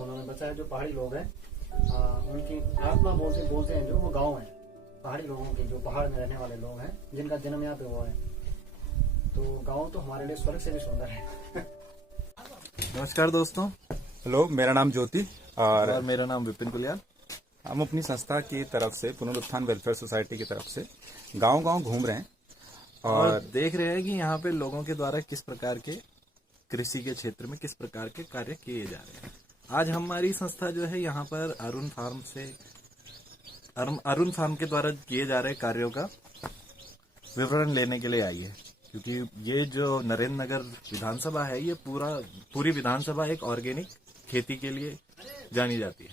खूनों में बसा है। जो पहाड़ी लोग हैं उनकी आत्मा बोलते हैं, जो वो गांव है। पहाड़ी लोगों के जो पहाड़ में रहने वाले लोग हैं, जिनका जन्म यहाँ पे हुआ है, तो गांव तो हमारे लिए स्वर्ग से भी सुंदर है। नमस्कार दोस्तों। हेलो, मेरा नाम ज्योति और मेरा नाम विपिन कुलियाल। हम अपनी संस्था की तरफ से, पुनरुत्थान वेलफेयर सोसाइटी की तरफ से गांव-गांव घूम रहे हैं और देख रहे हैं कि यहाँ पे लोगों के द्वारा किस प्रकार के कृषि के क्षेत्र में किस प्रकार के कार्य किए जा रहे हैं। आज हमारी संस्था जो है यहाँ पर अरुण फार्म के द्वारा किए जा रहे कार्यों का विवरण लेने के लिए आई है, क्योंकि ये जो नरेंद्र नगर विधानसभा है, ये पूरी विधानसभा एक ऑर्गेनिक खेती के लिए जानी जाती है।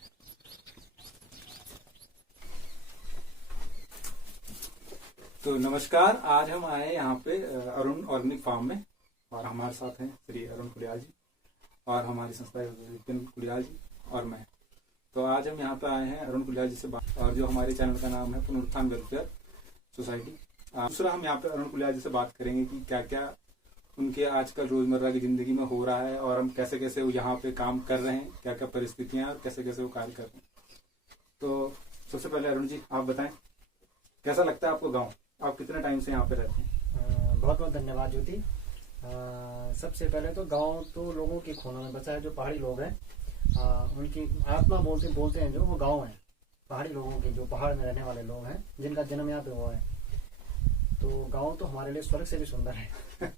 तो नमस्कार, आज हम आए यहाँ पे अरुण ऑर्गेनिक फार्म में और हमारे साथ हैं श्री अरुण कुलियाल जी और हमारी संस्था विपिन कुलियाल जी और मैं। तो आज हम यहाँ पे आए हैं अरुण कुलियाल जी से बात, और जो हमारे चैनल का नाम है पुनरुत्थान वेलफेयर सोसाइटी। दूसरा हम यहाँ पे अरुण कुलियाल जी से बात करेंगे कि क्या क्या उनके आजकल रोजमर्रा की जिंदगी में हो रहा है और हम कैसे कैसे वो यहाँ पे काम कर रहे हैं, क्या क्या परिस्थितियां और कैसे कैसे वो कार्य कर रहे हैं। तो सबसे पहले अरुण जी, आप बताएं कैसा लगता है आपको गाँव? आप कितने टाइम से यहाँ पे रहते हैं? बहुत बहुत धन्यवाद ज्योति। सबसे पहले तो गांव तो लोगों के खूनों में बसा है। जो पहाड़ी लोग हैं उनकी आत्मा बोलते हैं, जो वो गांव है। पहाड़ी लोगों के जो पहाड़ में रहने वाले लोग हैं, जिनका जन्म यहाँ पे हुआ है, तो गांव तो हमारे लिए स्वर्ग से भी सुंदर है।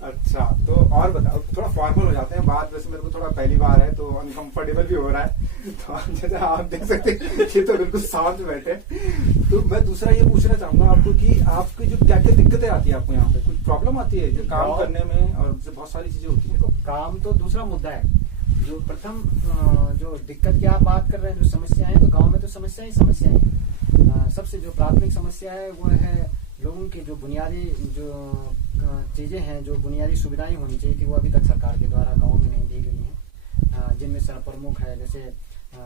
अच्छा, तो और बताओ, थोड़ा फॉर्मल हो जाते हैं बात। वैसे मेरे को थोड़ा पहली बार है तो अनकंफर्टेबल भी हो रहा है। तो जैसे आप देख सकते हैं ये तो बिल्कुल शांत बैठे। तो मैं दूसरा ये पूछना चाहूंगा आपको कि आपकी जो क्या क्या दिक्कतें आती है आपको यहाँ पे? कुछ प्रॉब्लम आती है जो काम करने में, और बहुत सारी चीजें होती है। तो काम तो दूसरा मुद्दा है। जो प्रथम जो दिक्कत की आप बात कर रहे हैं, जो समस्या है, तो गाँव में तो समस्या ही है। सबसे जो प्राथमिक समस्या है वो है लोगों की जो बुनियादी जो चीजें हैं, जो बुनियादी सुविधाएं होनी चाहिए थी, वो अभी तक सरकार के द्वारा गाँव में नहीं दी गई हैं। जिनमें सर्वप्रमुख है जैसे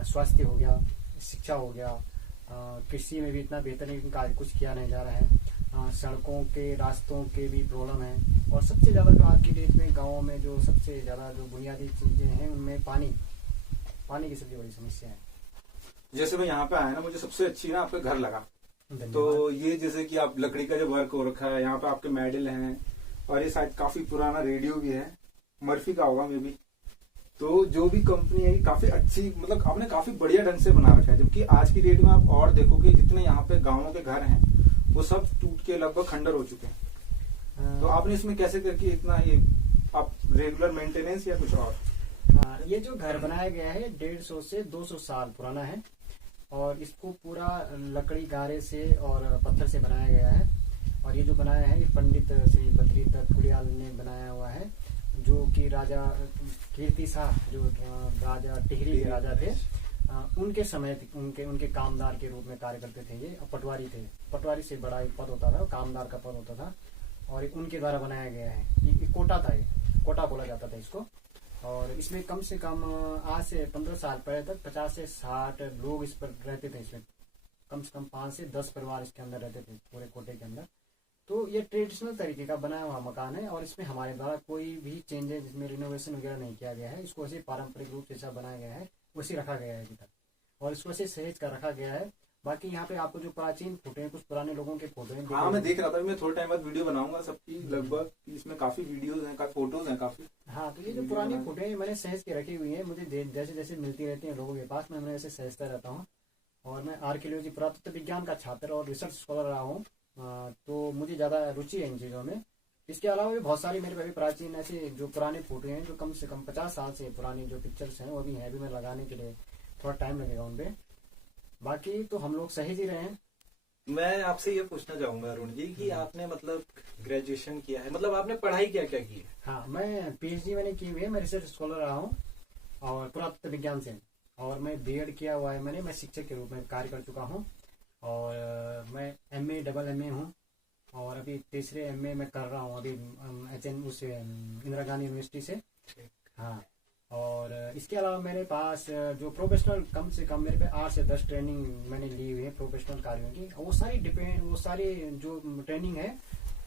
स्वास्थ्य हो गया, शिक्षा हो गया, कृषि में भी इतना बेहतरीन कार्य कुछ किया नहीं जा रहा है। सड़कों के रास्तों के भी प्रॉब्लम है, और सबसे ज्यादा जो आज की डेट में गाँव में जो सबसे ज्यादा जो बुनियादी चीजें हैं, उनमें पानी की सबसे बड़ी समस्या है। जैसे मैं यहाँ पे आया ना, मुझे सबसे अच्छी ना आपका घर लगा। तो ये जैसे कि आप लकड़ी का जो वर्क हो रखा है, यहाँ पे आपके मेडल हैं, और ये शायद काफी पुराना रेडियो भी है, मर्फी का होगा मे भी। तो जो भी कंपनी है काफी अच्छी, मतलब आपने काफी बढ़िया ढंग से बना रखा है। जबकि आज की डेट में आप और देखोगे, जितने यहाँ पे गाँवों के घर हैं वो सब टूट के लगभग खंडर हो चुके हैं। तो आपने इसमें कैसे करके इतना ये आप रेगुलर मेंटेनेंस या कुछ और? ये जो घर बनाया गया है 150 से 200 साल पुराना है, और इसको पूरा लकड़ी गारे से और पत्थर से बनाया गया है। और ये जो बनाया है, ये पंडित श्री बद्रीदत्त कुलियाल ने बनाया हुआ है, जो कि राजा कीर्ति शाह, जो राजा टिहरी के राजा थे, उनके समय उनके कामदार के रूप में कार्य करते थे। ये पटवारी थे। पटवारी से बड़ा एक पद होता था, कामदार का पद होता था, और उनके द्वारा बनाया गया है। ये कोटा था, ये कोटा बोला जाता था इसको। और इसमें कम से कम आज से 15 साल पहले तक 50 से 60 लोग इस पर रहते थे। इसमें कम से कम 5 से 10 परिवार इसके अंदर रहते थे, पूरे कोटे के अंदर। तो ये ट्रेडिशनल तरीके का बनाया हुआ मकान है, और इसमें हमारे द्वारा कोई भी चेंजेस, इसमें रिनोवेशन वगैरह नहीं किया गया है। इसको ऐसे पारंपरिक रूप से सब बनाया गया है, वैसे रखा गया है अभी तक, और इसको ऐसे सहेज कर रखा गया है। बाकी यहाँ पे आपको जो प्राचीन फोटो हैं, कुछ पुराने लोगों के फोटो हैं। हाँ, मैं देख रहा था। मैं थोड़े टाइम बाद वीडियो बनाऊंगा सबकी, लगभग इसमें काफी वीडियोस हैं, फोटोज हैं काफी। हाँ, तो ये जो पुरानी फोटो है मैंने सहेज के रखी हुई है। मुझे जैसे जैसे मिलती रहती है लोगों के पास, मैं ऐसे सहेजता रहता हूँ। और मैं आर्कियोलॉजी, पुरातत्व विज्ञान का छात्र और रिसर्च स्कॉलर रहा हूँ, तो मुझे ज्यादा रुचि है इन चीजों में। इसके अलावा भी बहुत सारी मेरे पे भी प्राचीन ऐसे जो पुराने फोटो हैं, जो कम से कम 50 साल से पुरानी जो पिक्चर्स हैं, वो भी हैं। अभी मैं लगाने के लिए थोड़ा टाइम लगेगा उन पे। बाकी तो हम लोग सहेज ही रहे हैं। मैं आपसे ये पूछना चाहूंगा अरुण जी कि आपने मतलब ग्रेजुएशन किया है, मतलब आपने पढ़ाई क्या क्या की है? हाँ, मैं PhD मैंने की हुई है। मैं रिसर्च स्कॉलर रहा हूँ और पुरातत्व विज्ञान से, और मैं BEd किया हुआ है मैंने। मैं शिक्षक के रूप में कार्य कर चुका हूँ, और मैं MA डबल MA हूँ, और अभी तीसरे MA मैं कर रहा हूँ अभी HN उस इंदिरा गांधी यूनिवर्सिटी से। हाँ, और इसके अलावा मेरे पास जो प्रोफेशनल कम से कम मेरे पे 8 से 10 ट्रेनिंग मैंने ली हुई है प्रोफेशनल कार्यों की। वो सारी जो ट्रेनिंग है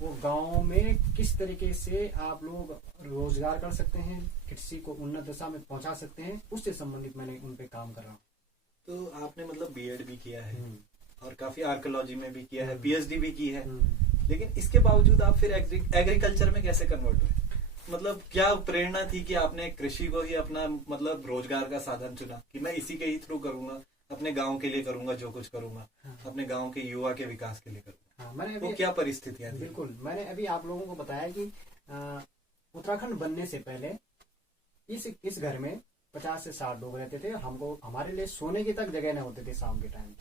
वो गांव में किस तरीके से आप लोग रोजगार कर सकते हैं, कृषि को उन्नत दशा में पहुंचा सकते हैं, उससे संबंधित मैंने उन पे काम कर रहा हूँ। तो आपने मतलब बीएड भी किया है और काफी आर्कियोलॉजी में भी किया है, पीएचडी भी की है, लेकिन इसके बावजूद आप फिर एग्रीकल्चर में कैसे कन्वर्ट हुए? मतलब क्या प्रेरणा थी कि आपने कृषि को ही अपना मतलब रोजगार का साधन चुना कि मैं इसी के ही थ्रू करूंगा, अपने गांव के लिए करूंगा, जो कुछ करूंगा अपने गांव के युवा के विकास के लिए करूंगा? मैंने वो क्या परिस्थितियां थी? बिल्कुल, मैंने अभी आप लोगों को बताया कि उत्तराखंड बनने से पहले इस घर में 50 से 60 लोग रहते थे। हमको हमारे लिए सोने की तक जगह न होते थे शाम के टाइम।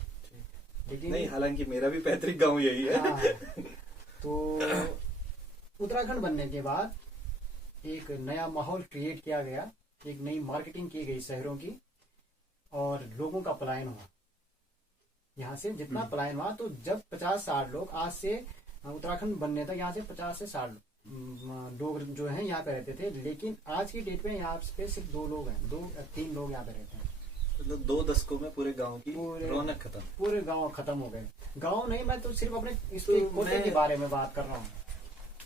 लेकिन नहीं, हालांकि मेरा भी पैतृक गांव यही है। तो उत्तराखंड बनने के बाद एक नया माहौल क्रिएट किया गया, एक नई मार्केटिंग की गई शहरों की, और लोगों का पलायन हुआ यहाँ से। जितना पलायन हुआ, तो जब 50-60 लोग, आज से उत्तराखंड बनने तक यहाँ से 50 से 60 लोग जो हैं यहाँ पे रहते थे, लेकिन आज की डेट में यहाँ पे सिर्फ 2 लोग हैं, 2-3 लोग यहाँ पे रहते हैं। मतलब 2 दशकों में पूरे गांव की रौनक खत्म, पूरे गांव खत्म हो गए। गांव नहीं, मैं तो सिर्फ अपने इसके कोटे के बारे में बात कर रहा हूँ।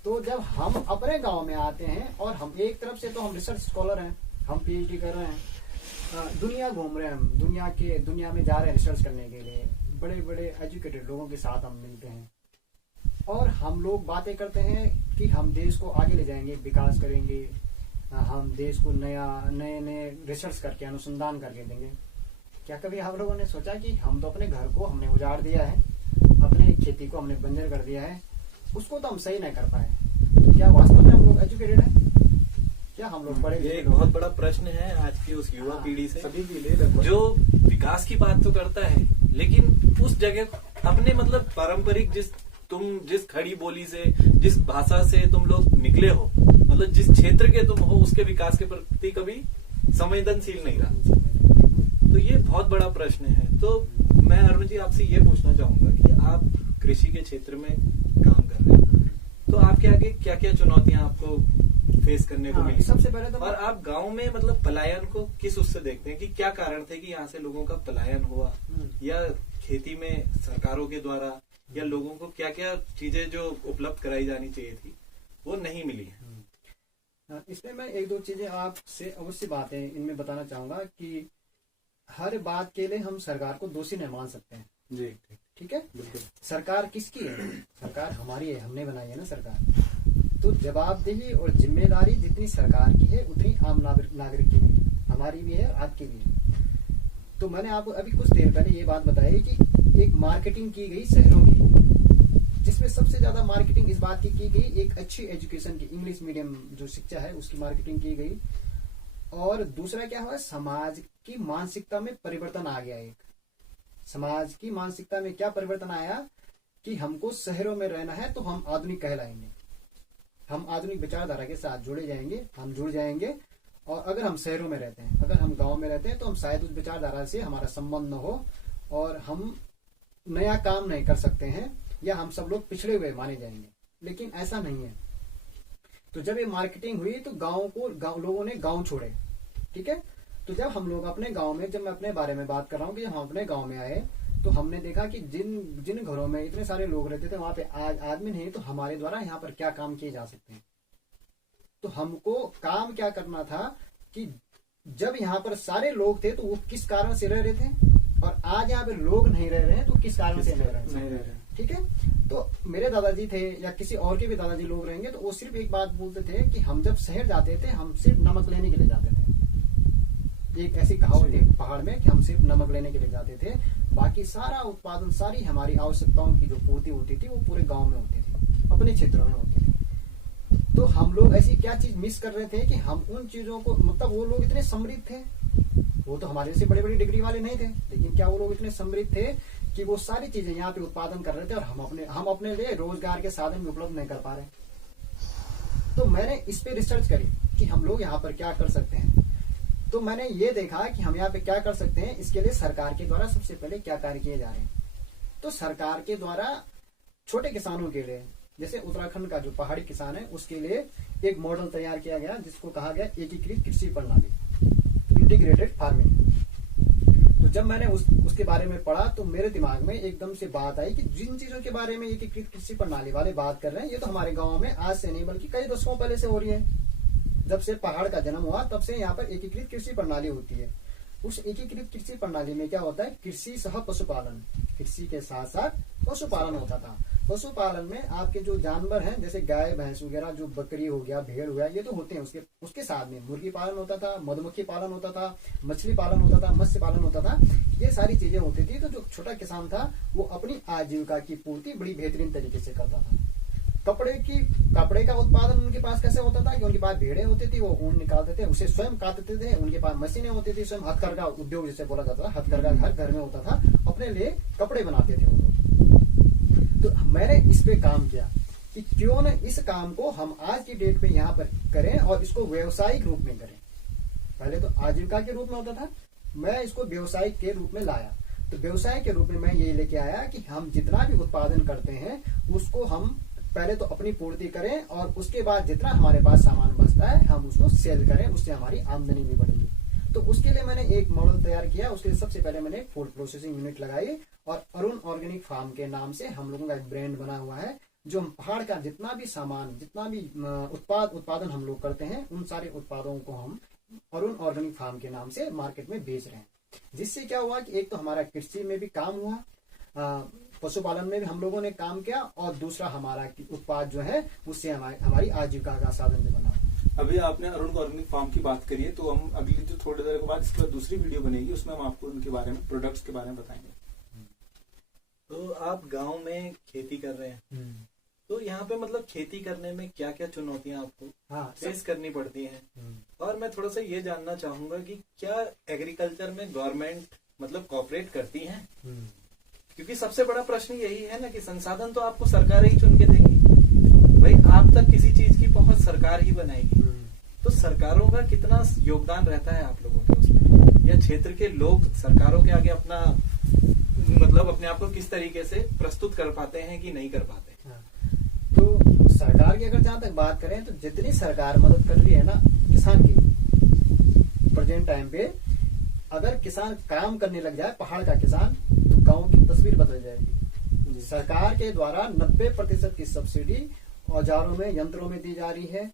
तो जब हम अपने गांव में आते हैं, और हम एक तरफ से तो हम रिसर्च स्कॉलर हैं, हम पीएचडी कर रहे हैं, दुनिया घूम रहे हैं, हम दुनिया में जा रहे हैं रिसर्च करने के लिए, बड़े बड़े एजुकेटेड लोगों के साथ हम मिलते हैं, और हम लोग बातें करते हैं कि हम देश को आगे ले जाएंगे, विकास करेंगे, हम देश को नए रिसर्च करके, अनुसंधान करके देंगे। क्या कभी आप लोगों ने सोचा कि हम तो अपने घर को हमने उजाड़ दिया है, अपने खेती को हमने बंजर कर दिया है, उसको तो हम सही नहीं कर पाए, तो क्या वास्तव में हम लोग एजुकेटेड हैं? क्या हम लोग पढ़े? ये एक बहुत बड़ा प्रश्न है आज की उस युवा पीढ़ी से, सभी के लिए, जो विकास की बात तो करता है, लेकिन उस जगह अपने मतलब पारंपरिक जिस खड़ी बोली से, जिस भाषा से तुम लोग निकले हो, मतलब जिस क्षेत्र के तुम हो, उसके विकास के प्रति कभी संवेदनशील नहीं रहा। तो ये बहुत बड़ा प्रश्न है। तो मैं अरुण जी आपसे ये पूछना चाहूंगा कि आप कृषि के क्षेत्र में काम कर रहे हैं, तो आपके आगे क्या क्या चुनौतियां आपको फेस करने को मिली? सबसे पहले तो, और आप गांव में मतलब पलायन को किस उससे देखते हैं कि क्या कारण थे कि यहाँ से लोगों का पलायन हुआ, या खेती में सरकारों के द्वारा, या लोगों को क्या क्या चीजें जो उपलब्ध कराई जानी चाहिए थी वो नहीं मिली है? इसमें मैं 1-2 चीजें आपसे अवश्य बातें इनमें बताना चाहूंगा कि हर बात के लिए हम सरकार को दोषी नहीं मान सकते हैं जी। ठीक है, बिल्कुल। सरकार किसकी है? सरकार हमारी है, हमने बनाई है ना सरकार। तो जवाबदेही और जिम्मेदारी जितनी सरकार की है, उतनी आम नागरिक की भी, हमारी भी है, आपकी भी है। तो मैंने आपको अभी कुछ देर पहले ये बात बताई कि एक मार्केटिंग की गई शहरों की, जिसमें सबसे ज्यादा मार्केटिंग इस बात की गई, एक अच्छी एजुकेशन की, इंग्लिश मीडियम जो शिक्षा है उसकी मार्केटिंग की गई। और दूसरा क्या हुआ, समाज की मानसिकता में परिवर्तन आ गया। एक समाज की मानसिकता में क्या परिवर्तन आया कि हमको शहरों में रहना है तो हम आधुनिक कहलाएंगे, हम आधुनिक विचारधारा के साथ जुड़ जाएंगे। और अगर हम शहरों में रहते हैं, अगर हम गांव में रहते हैं, तो हम शायद उस विचारधारा से हमारा संबंध न हो, और हम नया काम नहीं कर सकते हैं, या हम सब लोग पिछड़े हुए माने जाएंगे। लेकिन ऐसा नहीं है। तो जब ये मार्केटिंग हुई, तो लोगों ने गांव छोड़े। ठीक है, तो जब हम लोग अपने गांव में, जब मैं अपने बारे में बात कर रहा हूँ कि हम अपने गांव में आए, तो हमने देखा कि जिन घरों में इतने सारे लोग रहते थे, वहां पे आज आदमी नहीं, तो हमारे द्वारा यहाँ पर क्या काम किए जा सकते हैं। तो हमको काम क्या करना था कि जब यहाँ पर सारे लोग थे, तो वो किस कारण से रह रहे थे, और आज यहाँ पे लोग नहीं रह रहे हैं, तो किस कारण से नहीं रह रहे हैं। ठीक है, तो मेरे दादाजी थे, या किसी और के भी दादाजी लोग रहेंगे, तो वो सिर्फ एक बात बोलते थे कि हम जब शहर जाते थे, हम सिर्फ नमक लेने के लिए जाते थे। एक ऐसी कहावत है पहाड़ में कि हम सिर्फ नमक लेने के लिए जाते थे, बाकी सारा उत्पादन, सारी हमारी आवश्यकताओं की जो पूर्ति होती थी, वो पूरे गांव में होती थी, अपने क्षेत्रों में होती थी। तो हम लोग ऐसी क्या चीज मिस कर रहे थे कि हम उन चीजों को, मतलब वो लोग इतने समृद्ध थे, वो तो हमारे से बड़ी बड़ी डिग्री वाले नहीं थे, लेकिन क्या वो लोग इतने समृद्ध थे कि वो सारी चीजें यहाँ पे उत्पादन कर रहे थे, और हम अपने लिए रोजगार के साधन भी उपलब्ध नहीं कर पा रहे। तो मैंने इस पे रिसर्च करी कि हम लोग यहाँ पर क्या कर सकते हैं। तो मैंने ये देखा कि हम यहाँ पे क्या कर सकते हैं। इसके लिए सरकार के द्वारा सबसे पहले क्या कार्य किए जा रहे हैं। तो सरकार के द्वारा छोटे किसानों के लिए, जैसे उत्तराखंड का जो पहाड़ी किसान है, उसके लिए एक मॉडल तैयार किया गया, जिसको कहा गया एकीकृत कृषि प्रणाली, इंटीग्रेटेड फार्मिंग। तो जब मैंने उसके बारे में पढ़ा तो मेरे दिमाग में एकदम से बात आई कि जिन चीजों के बारे में एकीकृत कृषि प्रणाली वाले बात कर रहे हैं, ये तो हमारे गाँव में आज से नहीं बल्कि कई दशकों पहले से हो रही है। जब से पहाड़ का जन्म हुआ तब से यहाँ पर एकीकृत कृषि प्रणाली होती है। उस एकीकृत कृषि प्रणाली में क्या होता है, कृषि सह पशुपालन, कृषि के साथ साथ पशुपालन होता था। पशुपालन में आपके जो जानवर हैं जैसे गाय भैंस वगैरह, जो बकरी हो गया, भेड़ हो गया, ये तो होते हैं। उसके साथ में मुर्गी पालन होता था, मधुमक्खी पालन होता था, मछली पालन होता था, मत्स्य पालन होता था, ये सारी चीजें होती थी। तो जो छोटा किसान था वो अपनी आजीविका की पूर्ति बड़ी बेहतरीन तरीके से करता था। कपड़े का उत्पादन उनके पास कैसे होता था कि उनके पास भेड़ें होती थी, वो ऊन निकालते थे, उसे स्वयं काटते थे। उनके पास मशीनें होती थी, स्वयं हथकरघा उद्योग जिसे बोला जाता था, हथकरघा हर घर में होता था, अपने लिए कपड़े बनाते थे वो लोग। तो मैंने इस पे काम किया कि क्यों न इस काम को हम आज की डेट में यहाँ पर करें और इसको व्यवसायिक रूप में करें। पहले तो आजीविका के रूप में होता था, मैं इसको व्यवसायिक के रूप में लाया। तो व्यवसाय के रूप में मैं ये लेके आया कि हम जितना भी उत्पादन करते हैं उसको हम पहले तो अपनी पूर्ति करें और उसके बाद जितना हमारे पास सामान बचता है हम उसको सेल करें, उससे हमारी आमदनी भी बढ़ेगी। तो उसके लिए मैंने एक मॉडल तैयार किया। उसके लिए सबसे पहले मैंने फूड प्रोसेसिंग यूनिट लगाई और अरुण ऑर्गेनिक फार्म के नाम से हम लोगों का एक ब्रांड बना हुआ है, जो हम पहाड़ का जितना भी सामान, जितना भी उत्पादन हम लोग करते हैं, उन सारे उत्पादों को हम अरुण ऑर्गेनिक फार्म के नाम से मार्केट में बेच रहे हैं। जिससे क्या हुआ कि एक तो हमारा कृषि में भी काम हुआ, पशुपालन में भी हम लोगों ने काम किया, और दूसरा हमारा उत्पाद जो है उससे हमारी आजीविका का साधन भी बना। अभी आपने अरुण ऑर्गेनिक फार्म की बात करी है, तो हम अगली जो थोड़ी देर के बाद इसके बाद दूसरी वीडियो बनेगी, उसमें हम आपको उनके बारे में, प्रोडक्ट्स के बारे में बताएंगे। तो आप गांव में खेती कर रहे हैं, तो यहाँ पे मतलब खेती करने में क्या क्या चुनौतियां आपको फेस करनी पड़ती हैं? और मैं थोड़ा सा ये जानना चाहूंगा कि क्या एग्रीकल्चर में गवर्नमेंट मतलब कोऑपरेट करती है? क्योंकि सबसे बड़ा प्रश्न यही है ना कि संसाधन तो आपको सरकार ही चुन के देगी, भाई आप तक किसी चीज की पहुंच सरकार ही बनाएगी। तो सरकारों का कितना योगदान रहता है आप लोगों के उसमें, या क्षेत्र के लोग सरकारों के आगे अपना मतलब अपने आप को किस तरीके से प्रस्तुत कर पाते हैं कि नहीं कर पाते? तो सरकार की अगर जहां तक बात करें तो जितनी सरकार मदद कर रही है ना किसान की, प्रेजेंट टाइम पे अगर किसान काम करने लग जाए, पहाड़ का किसान, तो गांव की तस्वीर बदल जाएगी। सरकार के द्वारा 90% की सब्सिडी औजारों में, यंत्रों में दी जा रही है,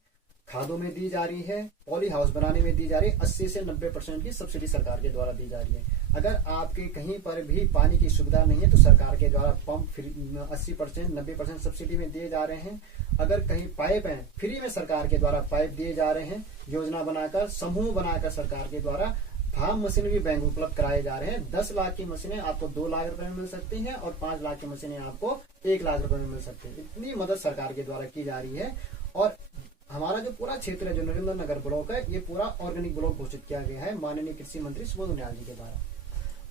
खादों में दी जा रही है, पॉली हाउस बनाने में दी जा रही है। 80 से 90% की सब्सिडी सरकार के द्वारा दी जा रही है। अगर आपके कहीं पर भी पानी की सुविधा नहीं है तो सरकार के द्वारा पंप 80% 90% सब्सिडी में दिए जा रहे हैं। अगर कहीं पाइप है, फ्री में सरकार के द्वारा पाइप दिए जा रहे हैं। योजना बनाकर, समूह बनाकर सरकार के द्वारा फार्म मशीनरी बैंक उपलब्ध कराए जा रहे हैं। 10 लाख की मशीनें आपको 2 लाख रुपए में मिल सकती हैं और 5 लाख की मशीनें आपको 1 लाख रुपए में मिल सकती है। इतनी मदद सरकार के द्वारा की जा रही है। और हमारा जो पूरा क्षेत्र है, जो नरेंद्र नगर ब्लॉक है, ये पूरा ऑर्गेनिक ब्लॉक घोषित किया गया है माननीय कृषि मंत्री सुबोध उनियाल जी के द्वारा।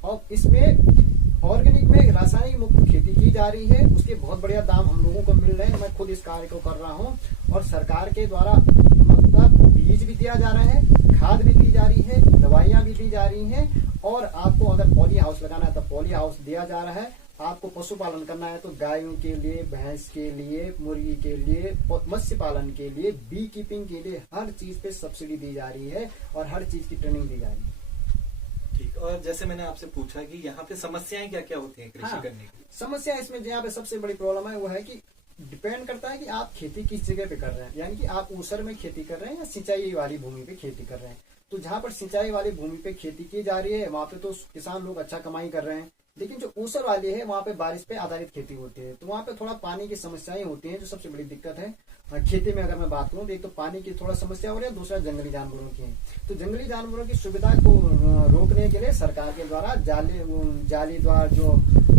और इसमें ऑर्गेनिक में रासायनिक मुक्त खेती की जा रही है, उसके बहुत बढ़िया दाम हम लोगों को मिल रहे हैं। मैं खुद इस कार्य को कर रहा हूँ और सरकार के द्वारा मतलब बीज भी दिया जा रहा है, खाद भी दी जा रही है, दवाइयां भी दी जा रही हैं। और आपको अगर पॉली हाउस लगाना है तो पॉली हाउस दिया जा रहा है। आपको पशुपालन करना है तो गायों के लिए, भैंस के लिए, मुर्गी के लिए, मत्स्य पालन के लिए, बी कीपिंग के लिए, हर चीज पे सब्सिडी दी जा रही है और हर चीज की ट्रेनिंग दी जा रही है। ठीक। और जैसे मैंने आपसे पूछा कि यहाँ पे समस्याएं क्या क्या होती हैं कृषि करने की? समस्या इसमें यहाँ पे सबसे बड़ी प्रॉब्लम है वो है कि डिपेंड करता है कि आप खेती किस जगह पे कर रहे हैं। यानी कि आप ऊसर में खेती कर रहे हैं या सिंचाई वाली भूमि पे खेती कर रहे हैं। तो जहाँ पर सिंचाई वाली भूमि पे खेती की जा रही है वहाँ पे तो किसान लोग अच्छा कमाई कर रहे हैं। लेकिन जो ऊसर वाली है वहाँ पे बारिश पे आधारित खेती होती है, तो वहाँ पे थोड़ा पानी की समस्याएं होती हैं, जो सबसे बड़ी दिक्कत है खेती में। अगर मैं बात करूँ तो एक तो पानी की थोड़ा समस्या हो रही है, दूसरा जंगली जानवरों की है। तो जंगली जानवरों की सुविधा को रोकने के लिए सरकार के द्वारा जाली द्वारा जो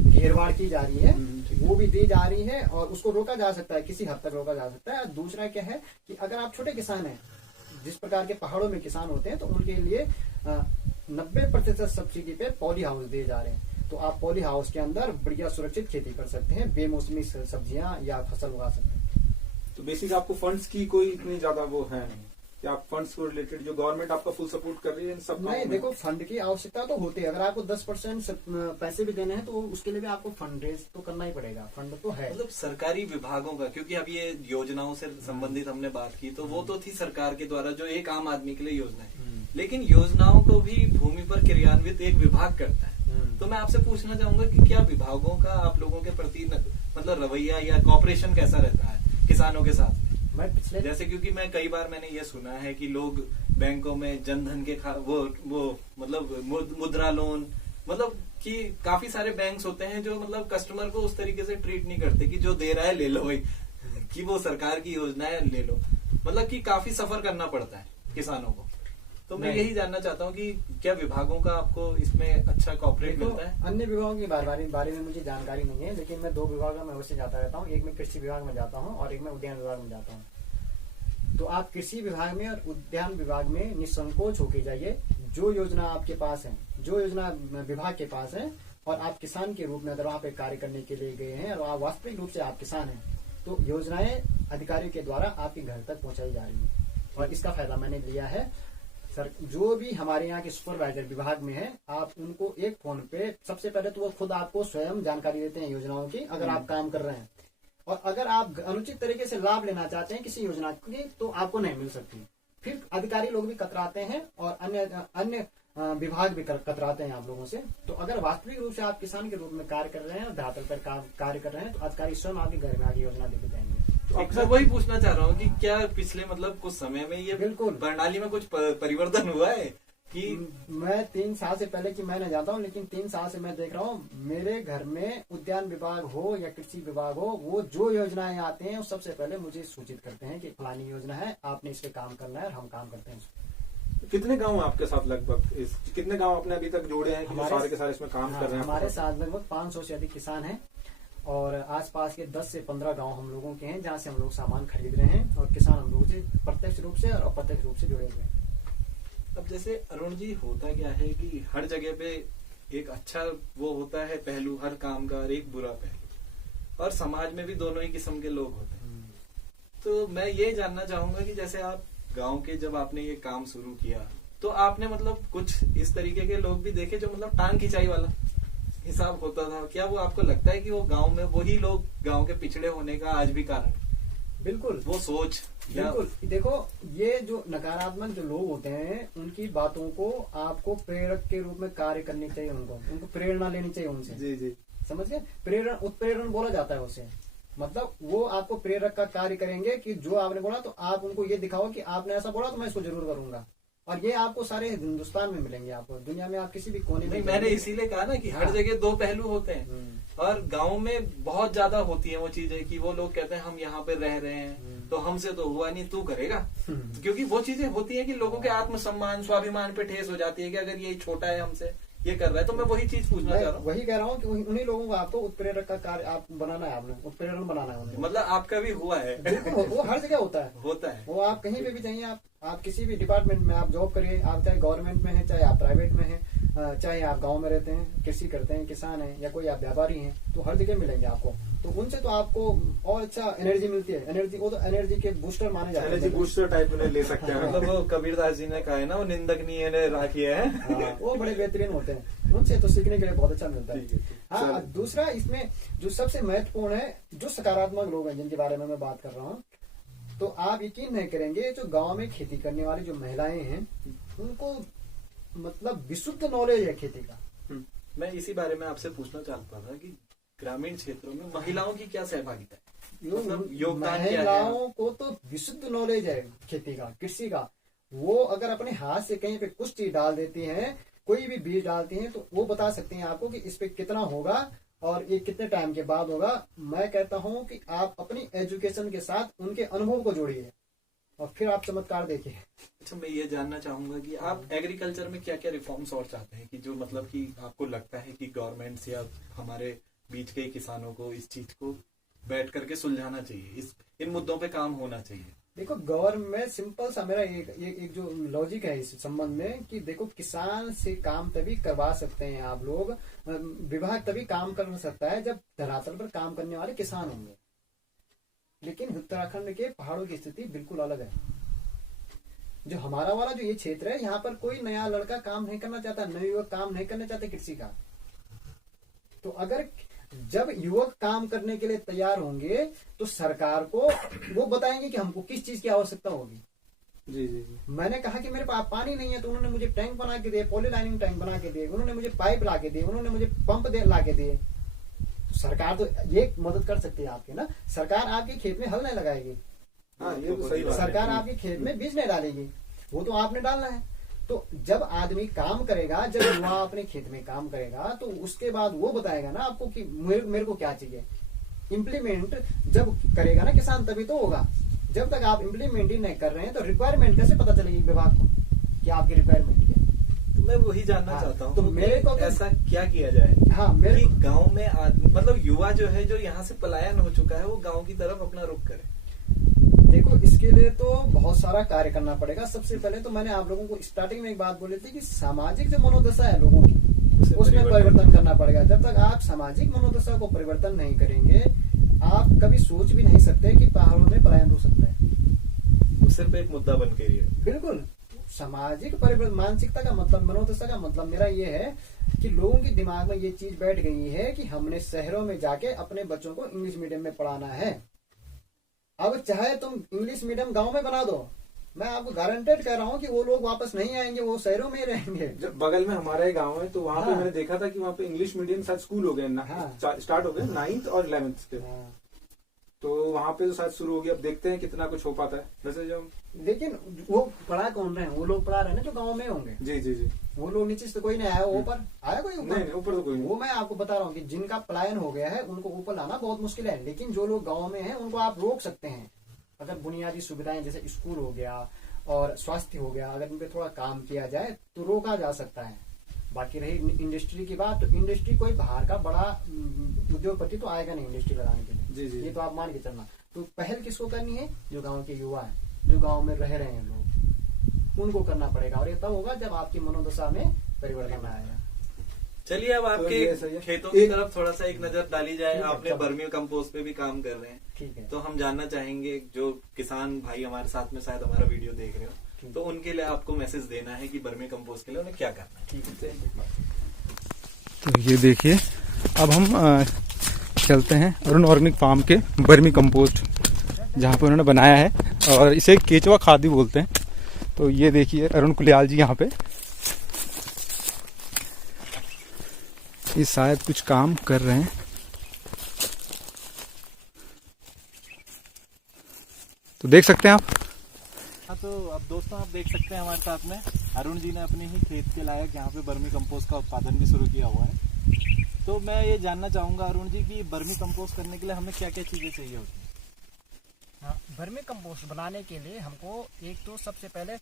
घेरवाड़ की जा रही है वो भी दी जा रही है और उसको रोका जा सकता है, किसी हद तक रोका जा सकता है। दूसरा क्या है कि अगर आप छोटे किसान हैं, जिस प्रकार के पहाड़ों में किसान होते हैं, तो उनके लिए 90% सब्सिडी पे पॉली हाउस दिए जा रहे हैं। तो आप पॉली हाउस के अंदर बढ़िया सुरक्षित खेती कर सकते हैं, बेमौसमी सब्जियां या फसल उगा सकते हैं। तो बेसिक आपको फंड्स की कोई इतनी ज्यादा वो है नहीं कि आप फंड्स को रिलेटेड जो गवर्नमेंट आपका फुल सपोर्ट कर रही है इन सब? नहीं, देखो फंड की आवश्यकता तो होती है। अगर आपको 10% पैसे भी देने हैं तो उसके लिए भी आपको फंड रेज तो करना ही पड़ेगा। फंड तो है मतलब सरकारी विभागों का, क्योंकि अब ये योजनाओं से संबंधित हमने बात की तो वो तो थी सरकार के द्वारा जो एक आम आदमी के लिए योजना है, लेकिन योजनाओं को भी भूमि पर क्रियान्वित एक विभाग करता है। तो मैं आपसे पूछना चाहूंगा कि क्या विभागों का आप लोगों के प्रति मतलब रवैया या कॉपरेशन कैसा रहता है किसानों के साथ? मैं पिछले जैसे क्योंकि मैं कई बार मैंने ये सुना है कि लोग बैंकों में जनधन के वो मतलब मुद्रा लोन, मतलब कि काफी सारे बैंक्स होते हैं जो मतलब कस्टमर को उस तरीके से ट्रीट नहीं करते कि जो दे रहा है ले लो भाई, कि वो सरकार की योजना है ले लो, मतलब कि काफी सफर करना पड़ता है किसानों को। तो मैं यही जानना चाहता हूँ कि क्या विभागों का आपको इसमें अच्छा कॉपरेट मिलता है? अन्य विभागों के बारे में मुझे जानकारी नहीं है, लेकिन मैं 2 विभागों में अवश्य जाता रहता हूँ। एक में कृषि विभाग में जाता हूँ और एक में उद्यान विभाग में जाता हूँ। तो आप कृषि विभाग में और उद्यान विभाग में निसंकोच होके जाइए। जो योजना आपके पास है, जो योजना विभाग के पास है, और आप किसान के रूप में अगर वहाँ पे कार्य करने के लिए गए हैं और आप वास्तविक रूप से आप किसान हैं, तो योजनाएं अधिकारियों के द्वारा आपके घर तक पहुंचाई जा रही है। और इसका फायदा मैंने लिया है। सर, जो भी हमारे यहाँ के सुपरवाइजर विभाग में है, आप उनको एक फोन पे सबसे पहले तो वो खुद आपको स्वयं जानकारी देते हैं योजनाओं की, अगर आप काम कर रहे हैं। और अगर आप अनुचित तरीके से लाभ लेना चाहते हैं किसी योजना की, तो आपको नहीं मिल सकती। फिर अधिकारी लोग भी कतराते हैं और अन्य विभाग भी कतराते हैं आप लोगों से। तो अगर वास्तविक रूप से आप किसान के रूप में कार्य कर रहे हैं और धरातल पर कार्य कर रहे हैं, तो अधिकारी स्वयं आपके घर में आगे योजना देके जाएंगे। तो अक्सर वही पूछना चाह रहा हूँ कि क्या पिछले मतलब कुछ समय में ये बिल्कुल प्रणाली में कुछ परिवर्तन हुआ है कि मैं 3 साल से पहले की मैं न जाता हूँ, लेकिन 3 साल से मैं देख रहा हूँ मेरे घर में उद्यान विभाग हो या कृषि विभाग हो, वो जो योजनाएं आते हैं वो सबसे पहले मुझे सूचित करते हैं कि फलानी योजना है, आपने इस पे काम करना है, और हम काम करते हैं। कितने गांव आपके साथ लगभग कितने गांव आपने अभी तक जोड़े हैं कि सारे के सारे इसमें काम कर रहे हैं? हमारे साथ लगभग 500 से अधिक किसान हैं और आसपास के 10 से 15 गांव हम लोगों के हैं, जहां से हम लोग सामान खरीद रहे हैं और किसान हम लोगों से प्रत्यक्ष रूप से और अप्रत्यक्ष रूप से जुड़े हुए हैं। अब जैसे अरुण जी, होता क्या है कि हर जगह पे एक अच्छा वो होता है पहलू हर काम का और एक बुरा पहलू, और समाज में भी दोनों ही किस्म के लोग होते हैं। तो मैं ये जानना चाहूंगा कि जैसे आप गांव के जब आपने ये काम शुरू किया, तो आपने मतलब कुछ इस तरीके के लोग भी देखे जो मतलब टांग खिंचाई वाला हिसाब होता था? क्या वो आपको लगता है कि वो गांव में वही लोग गांव के पिछड़े होने का आज भी कारण? बिल्कुल वो सोच बिल्कुल। देखो, ये जो नकारात्मक जो लोग होते हैं, उनकी बातों को आपको प्रेरक के रूप में कार्य करनी चाहिए, उनको प्रेरणा लेनी चाहिए उनसे। जी जी, समझ गए? प्रेरण, उत्प्रेरण बोला जाता है उसे। मतलब वो आपको प्रेरक का कार्य करेंगे कि जो आपने बोला, तो आप उनको ये दिखाओ कि आपने ऐसा बोला तो मैं इसको जरूर करूंगा। और ये आपको सारे हिंदुस्तान में मिलेंगे, आपको दुनिया में आप किसी भी कोने में। मैंने इसीलिए कहा ना कि हर जगह 2 पहलू होते हैं, और गांव में बहुत ज्यादा होती है वो चीजें कि वो लोग कहते हैं हम यहाँ पे रह रहे हैं तो हमसे तो हुआ नहीं, तू करेगा। क्योंकि वो चीजें होती है कि लोगों के आत्मसम्मान स्वाभिमान पे ठेस हो जाती है कि अगर ये छोटा है हमसे, ये कर रहा है। तो मैं वही चीज पूछना चाह रहा हूँ, वही कह रहा हूँ कि उन्हीं लोगों को आपको उत्प्रेरक का कार्य आप बनाना है, आपने उत्प्रेरण बनाना है उन्हें। मतलब आपका भी हुआ है? बिल्कुल, वो हर जगह होता है। वो आप कहीं पे भी चाहिए, आप किसी भी डिपार्टमेंट में आप जॉब करिए, आप चाहे गवर्नमेंट में है, चाहे आप प्राइवेट में है, चाहे आप गांव में रहते हैं, कृषि करते हैं, किसान हैं, या कोई आप व्यापारी हैं, तो हर जगह मिलेंगे आपको। तो उनसे तो आपको और अच्छा एनर्जी मिलती है। एनर्जी, वो तो एनर्जी के बूस्टर माने जाते हैं, एनर्जी बूस्टर टाइप में ले सकते हैं। मतलब वो कबीरदास जी ने कहा है ना, वो निंदक नहीं है राखी है। वो बड़े बेहतरीन होते हैं, उनसे तो सीखने के लिए बहुत अच्छा मिलता है। हाँ, दूसरा इसमें जो सबसे महत्वपूर्ण है, जो सकारात्मक लोग हैं जिनके बारे में मैं बात कर रहा हूँ, तो आप यकीन नहीं करेंगे, जो गांव में खेती करने वाली जो महिलाएं हैं, उनको मतलब विशुद्ध नॉलेज है खेती का। मैं इसी बारे में आपसे पूछना चाहता था कि ग्रामीण क्षेत्रों में महिलाओं की क्या सहभागिता है, मतलब योगदान क्या है? महिलाओं को तो विशुद्ध नॉलेज है खेती का, कृषि का। वो अगर अपने हाथ से कहीं पे कुछ चीज डाल देती हैं, कोई भी बीज डालती हैं, तो वो बता सकते हैं आपको कि इस पे कितना होगा और ये कितने टाइम के बाद होगा। मैं कहता हूँ कि आप अपनी एजुकेशन के साथ उनके अनुभव को जोड़िए और फिर आप चमत्कार देखिए। अच्छा, मैं ये जानना चाहूंगा कि आप एग्रीकल्चर में क्या क्या रिफॉर्म्स और चाहते हैं कि जो मतलब कि आपको लगता है कि गवर्नमेंट या हमारे बीच के किसानों को इस चीज को बैठ करके सुलझाना चाहिए, इन मुद्दों पे काम होना चाहिए? देखो, गवर्नमेंट सिंपल सा मेरा एक जो लॉजिक है इस संबंध में कि देखो, किसान से काम तभी करवा सकते हैं आप लोग, विभाग तभी काम कर सकता है जब धरातल पर काम करने वाले किसान होंगे। लेकिन उत्तराखंड के पहाड़ों की स्थिति बिल्कुल अलग है। जो हमारा वाला जो ये क्षेत्र है, यहाँ पर कोई नया लड़का काम नहीं करना चाहता, नए युवक काम नहीं करना चाहते कृषि का। तो अगर जब युवक काम करने के लिए तैयार होंगे, तो सरकार को वो बताएंगे कि हमको किस चीज की आवश्यकता होगी। जी जी जी। मैंने कहा कि मेरे पास पानी नहीं है, तो उन्होंने मुझे टैंक बना के दिए, पॉलीलाइनिंग टैंक बना के दिए, उन्होंने मुझे पाइप ला के दिए, उन्होंने मुझे पंप ला के दिए। तो सरकार तो ये मदद कर सकती है आपकी ना, सरकार आपके खेत में हल नहीं लगाएगी, हाँ ये तो सही बात है। सरकार आपके खेत में बीज नहीं डालेगी, वो तो आपने डालना है। तो जब आदमी काम करेगा, जब युवा अपने खेत में काम करेगा, तो उसके बाद वो बताएगा ना आपको कि मेरे को क्या चाहिए। इम्प्लीमेंट जब करेगा ना किसान, तभी तो होगा। जब तक आप इम्प्लीमेंट ही नहीं कर रहे हैं तो रिक्वायरमेंट कैसे पता चलेगी विभाग को कि आपकी रिक्वायरमेंट क्या है। तो मैं वही जानना चाहता हूँ, तो मेरे को तो ऐसा क्या किया जाए हाँ मेरे कि गांव में मतलब युवा जो है, जो यहाँ से पलायन हो चुका है, वो गांव की तरफ अपना रुख करे। देखो, इसके लिए तो बहुत सारा कार्य करना पड़ेगा। सबसे पहले तो मैंने आप लोगों को स्टार्टिंग में एक बात बोली थी कि सामाजिक जो मनोदशा है लोगों की, उसमें परिवर्तन करना पड़ेगा। जब तक आप सामाजिक मनोदशा को परिवर्तन नहीं करेंगे, आप कभी सोच भी नहीं सकते कि पहाड़ों में पलायन हो सकता है। वो सिर्फ एक मुद्दा बन के रही है। बिल्कुल, सामाजिक परिवर्तन, मानसिकता का मतलब, मनोदशा का मतलब मेरा ये है कि लोगों के दिमाग में ये चीज बैठ गई है कि हमने शहरों में जाके अपने बच्चों को इंग्लिश मीडियम में पढ़ाना है। अब चाहे तुम इंग्लिश मीडियम गांव में बना दो, मैं आपको गारंटेड कह रहा हूँ कि वो लोग वापस नहीं आएंगे, वो शहरों में ही रहेंगे। जब बगल में हमारा एक गाँव है, तो वहाँ पे हाँ। मैंने देखा था कि वहाँ पे इंग्लिश मीडियम शायद स्कूल हो गए, हाँ। स्टार्ट हो गए 9th और 11th के। तो वहाँ पे तो शायद शुरू हो गया। अब देखते हैं कितना कुछ हो पाता है। वैसे जो लेकिन वो पढ़ा कौन रहे हैं? वो लोग पढ़ा रहे हैं ना जो गाँव में होंगे। जी जी जी। वो लोग नीचे से कोई नहीं आया, ऊपर आया कोई ऊपर? नहीं ऊपर तो कोई नहीं। वो मैं आपको बता रहा हूँ कि जिनका पलायन हो गया है उनको ऊपर लाना बहुत मुश्किल है। लेकिन जो लोग गाँव में हैं उनको आप रोक सकते हैं, अगर बुनियादी सुविधाएं जैसे स्कूल हो गया और स्वास्थ्य हो गया, अगर उन पे थोड़ा काम किया जाए तो रोका जा सकता है। बाकी रही इंडस्ट्री की बात, तो इंडस्ट्री कोई बाहर का बड़ा उद्योगपति तो आएगा नहीं इंडस्ट्री लगाने के लिए। जी जी। ये तो आप मान के चलना। तो पहल किसको करनी है? जो गांव के युवा है, जो गांव में रह रहे हैं लोग, उनको करना पड़ेगा। और ये तब होगा जब आपकी मनोदशा में परिवर्तन आएगा। चलिए अब तो आपके ये सही है। खेतों की तरफ थोड़ा सा एक नजर डाली जाए। ठीक है, आपने चलो। बर्मी कंपोस्ट पे भी काम कर रहे हैं, ठीक है। तो हम जानना चाहेंगे, जो किसान भाई हमारे साथ में शायद हमारा वीडियो देख रहे हो, तो उनके लिए आपको मैसेज देना है कि बर्मी कंपोस्ट के लिए उन्हें क्या करना है। ठीक है। तो ये देखिए, अब हम चलते हैं अरुण ऑर्गेनिक फार्म के बर्मी कंपोस्ट जहाँ पे उन्होंने बनाया है, और इसे केचुआ खाद भी बोलते हैं। तो ये देखिए अरुण कुलियाल जी यहाँ पे, ये शायद कुछ काम कर रहे हैं। तो देख सकते हैं आप। हाँ, तो अब दोस्तों आप देख सकते हैं हमारे साथ में अरुण जी ने अपने ही खेत के लायक यहाँ पे बर्मी कंपोस्ट का उत्पादन भी शुरू किया हुआ है। तो मैं ये जानना चाहूंगा अरुण जी कि बर्मी कंपोस्ट करने के लिए हमें क्या क्या चीजें चाहिए होती हैं? हाँ, बर्मी कंपोस्ट बनाने के लिए हमको एक तो सबसे पहले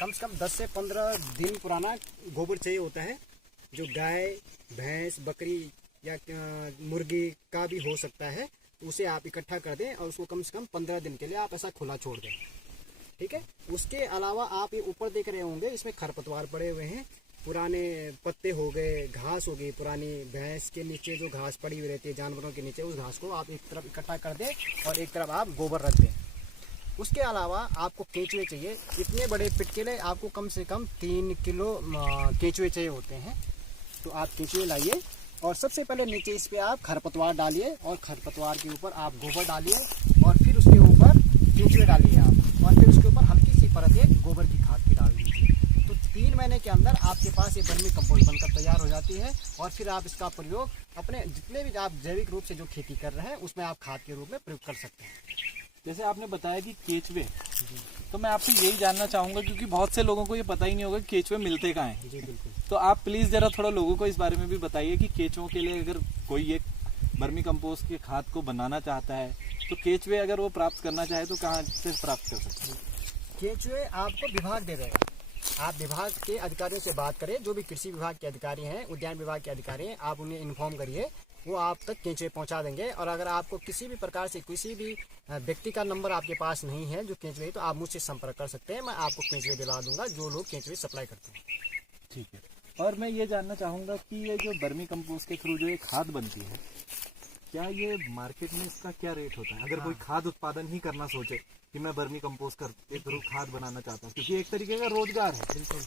कम से कम 10 से 15 दिन पुराना गोबर चाहिए होता है, जो गाय, भैंस, बकरी या मुर्गी का भी हो सकता है। उसे आप इकट्ठा कर दें और उसको कम से कम 15 दिन के लिए आप ऐसा खुला छोड़ दें। ठीक है। उसके अलावा आप ये ऊपर देख रहे होंगे, इसमें खरपतवार पड़े हुए हैं, पुराने पत्ते हो गए, घास हो गई पुरानी, भैंस के नीचे जो घास पड़ी हुई रहती है, जानवरों के नीचे, उस घास को आप एक तरफ इकट्ठा कर दें और एक तरफ आप गोबर रख दें। उसके अलावा आपको केंचुए चाहिए। इतने बड़े पिट के लिए आपको कम से कम 3 किलो केंचुए चाहिए होते हैं। तो आप केंचुए लाइए और सबसे पहले नीचे इस पे आप खरपतवार डालिए और खरपतवार के ऊपर आप गोबर डालिए और फिर उसके ऊपर केंचुए डालिए आप, और फिर उसके ऊपर हल्की सी परत एक गोबर की खाद की डाल दीजिए। तो 3 महीने के अंदर आपके पास ये बर्मी कंपोस्ट बनकर तैयार हो जाती है और फिर आप इसका प्रयोग अपने जितने भी आप जैविक रूप से जो खेती कर रहे हैं उसमें आप खाद के रूप में प्रयोग कर सकते हैं। जैसे आपने बताया कि केचुए, तो मैं आपसे यही जानना चाहूंगा क्योंकि बहुत से लोगों को ये पता ही नहीं होगा कि केचुए मिलते कहाँ हैं। जी बिल्कुल। तो आप प्लीज जरा थोड़ा लोगों को इस बारे में भी बताइए कि केचुओं के लिए अगर कोई एक बर्मी कंपोस्ट की खाद को बनाना चाहता है तो केचुए अगर वो प्राप्त करना चाहे तो कहाँ से प्राप्त कर सकते हैं? केंचुए आपको विभाग दे देगा। आप विभाग के अधिकारियों से बात करें, जो भी कृषि विभाग के अधिकारी हैं, उद्यान विभाग के अधिकारी हैं, आप उन्हें इन्फॉर्म करिए, वो आप तक केंचुए पहुंचा देंगे। और अगर आपको किसी भी प्रकार से किसी भी व्यक्ति का नंबर आपके पास नहीं है जो केंचुए, तो आप मुझसे संपर्क कर सकते हैं, मैं आपको केंचुए दिला दूंगा जो लोग केंचुए सप्लाई करते हैं। ठीक है। और मैं ये जानना चाहूंगा कि ये जो बर्मी कंपोस्ट के थ्रू जो ये खाद बनती है, क्या ये मार्केट में इसका क्या रेट होता है? अगर कोई खाद उत्पादन ही करना सोचे कि मैं बर्मी कंपोस्ट के थ्रू खाद बनाना चाहता हूँ, क्योंकि एक तरीके का रोजगार है, बिल्कुल,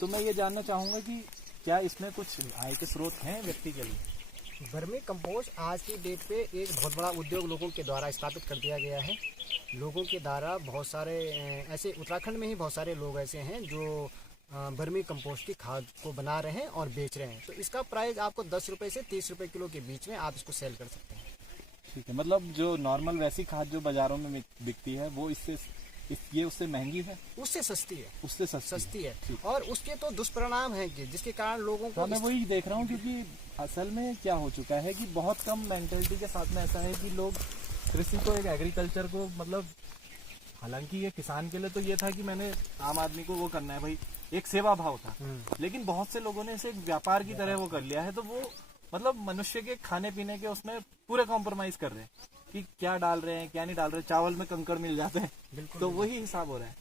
तो मैं ये जानना चाहूंगा कि क्या इसमें कुछ आय के स्रोत हैं व्यक्ति के लिए? वर्मी कंपोस्ट आज की डेट पे एक बहुत बड़ा उद्योग लोगों के द्वारा स्थापित कर दिया गया है। लोगों के द्वारा बहुत सारे ऐसे उत्तराखंड में ही बहुत सारे लोग ऐसे हैं जो वर्मी कंपोस्ट की खाद को बना रहे हैं और बेच रहे हैं। तो इसका प्राइस आपको 10 रुपये से 30 रुपये किलो के बीच में आप इसको सेल कर सकते हैं। ठीक है, मतलब जो नॉर्मल वैसी खाद जो बाजारों में बिकती है वो ये उससे महंगी है, उससे सस्ती है, उससे सस्ती है। और उसके तो दुष्परिणाम है कि जिसके कारण लोगों को, तो मैं वही देख रहा हूँ क्योंकि असल में क्या हो चुका है कि बहुत कम मेंटेलिटी के साथ में ऐसा है कि लोग कृषि को, एक एग्रीकल्चर को, मतलब हालांकि ये किसान के लिए तो ये था कि मैंने आम आदमी को वो करना है भाई, एक सेवा भाव था, लेकिन बहुत से लोगों ने इसे एक व्यापार की तरह वो कर लिया है। तो वो मतलब मनुष्य के खाने पीने के उसमें पूरे कॉम्प्रोमाइज कर रहे हैं कि क्या डाल रहे हैं क्या नहीं डाल रहे, चावल में कंकड़ मिल जाते हैं, तो वही हिसाब हो रहा है।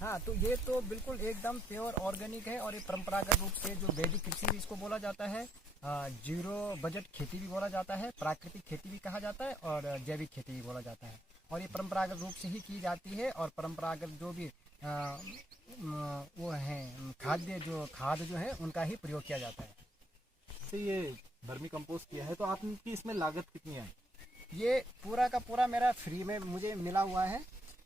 हाँ, तो ये तो बिल्कुल एकदम प्योर ऑर्गेनिक है और ये परंपरागत रूप से जो वैदिक कृषि भी इसको बोला जाता है, जीरो बजट खेती भी बोला जाता है, प्राकृतिक खेती भी कहा जाता है और जैविक खेती भी बोला जाता है। और ये परंपरागत रूप से ही की जाती है और परंपरागत जो भी वो हैं खाद जो है उनका ही प्रयोग किया जाता है। तो ये वर्मी कंपोस्ट किया है तो आपकी इसमें लागत कितनी आई? ये पूरा का पूरा मेरा फ्री में मुझे मिला हुआ है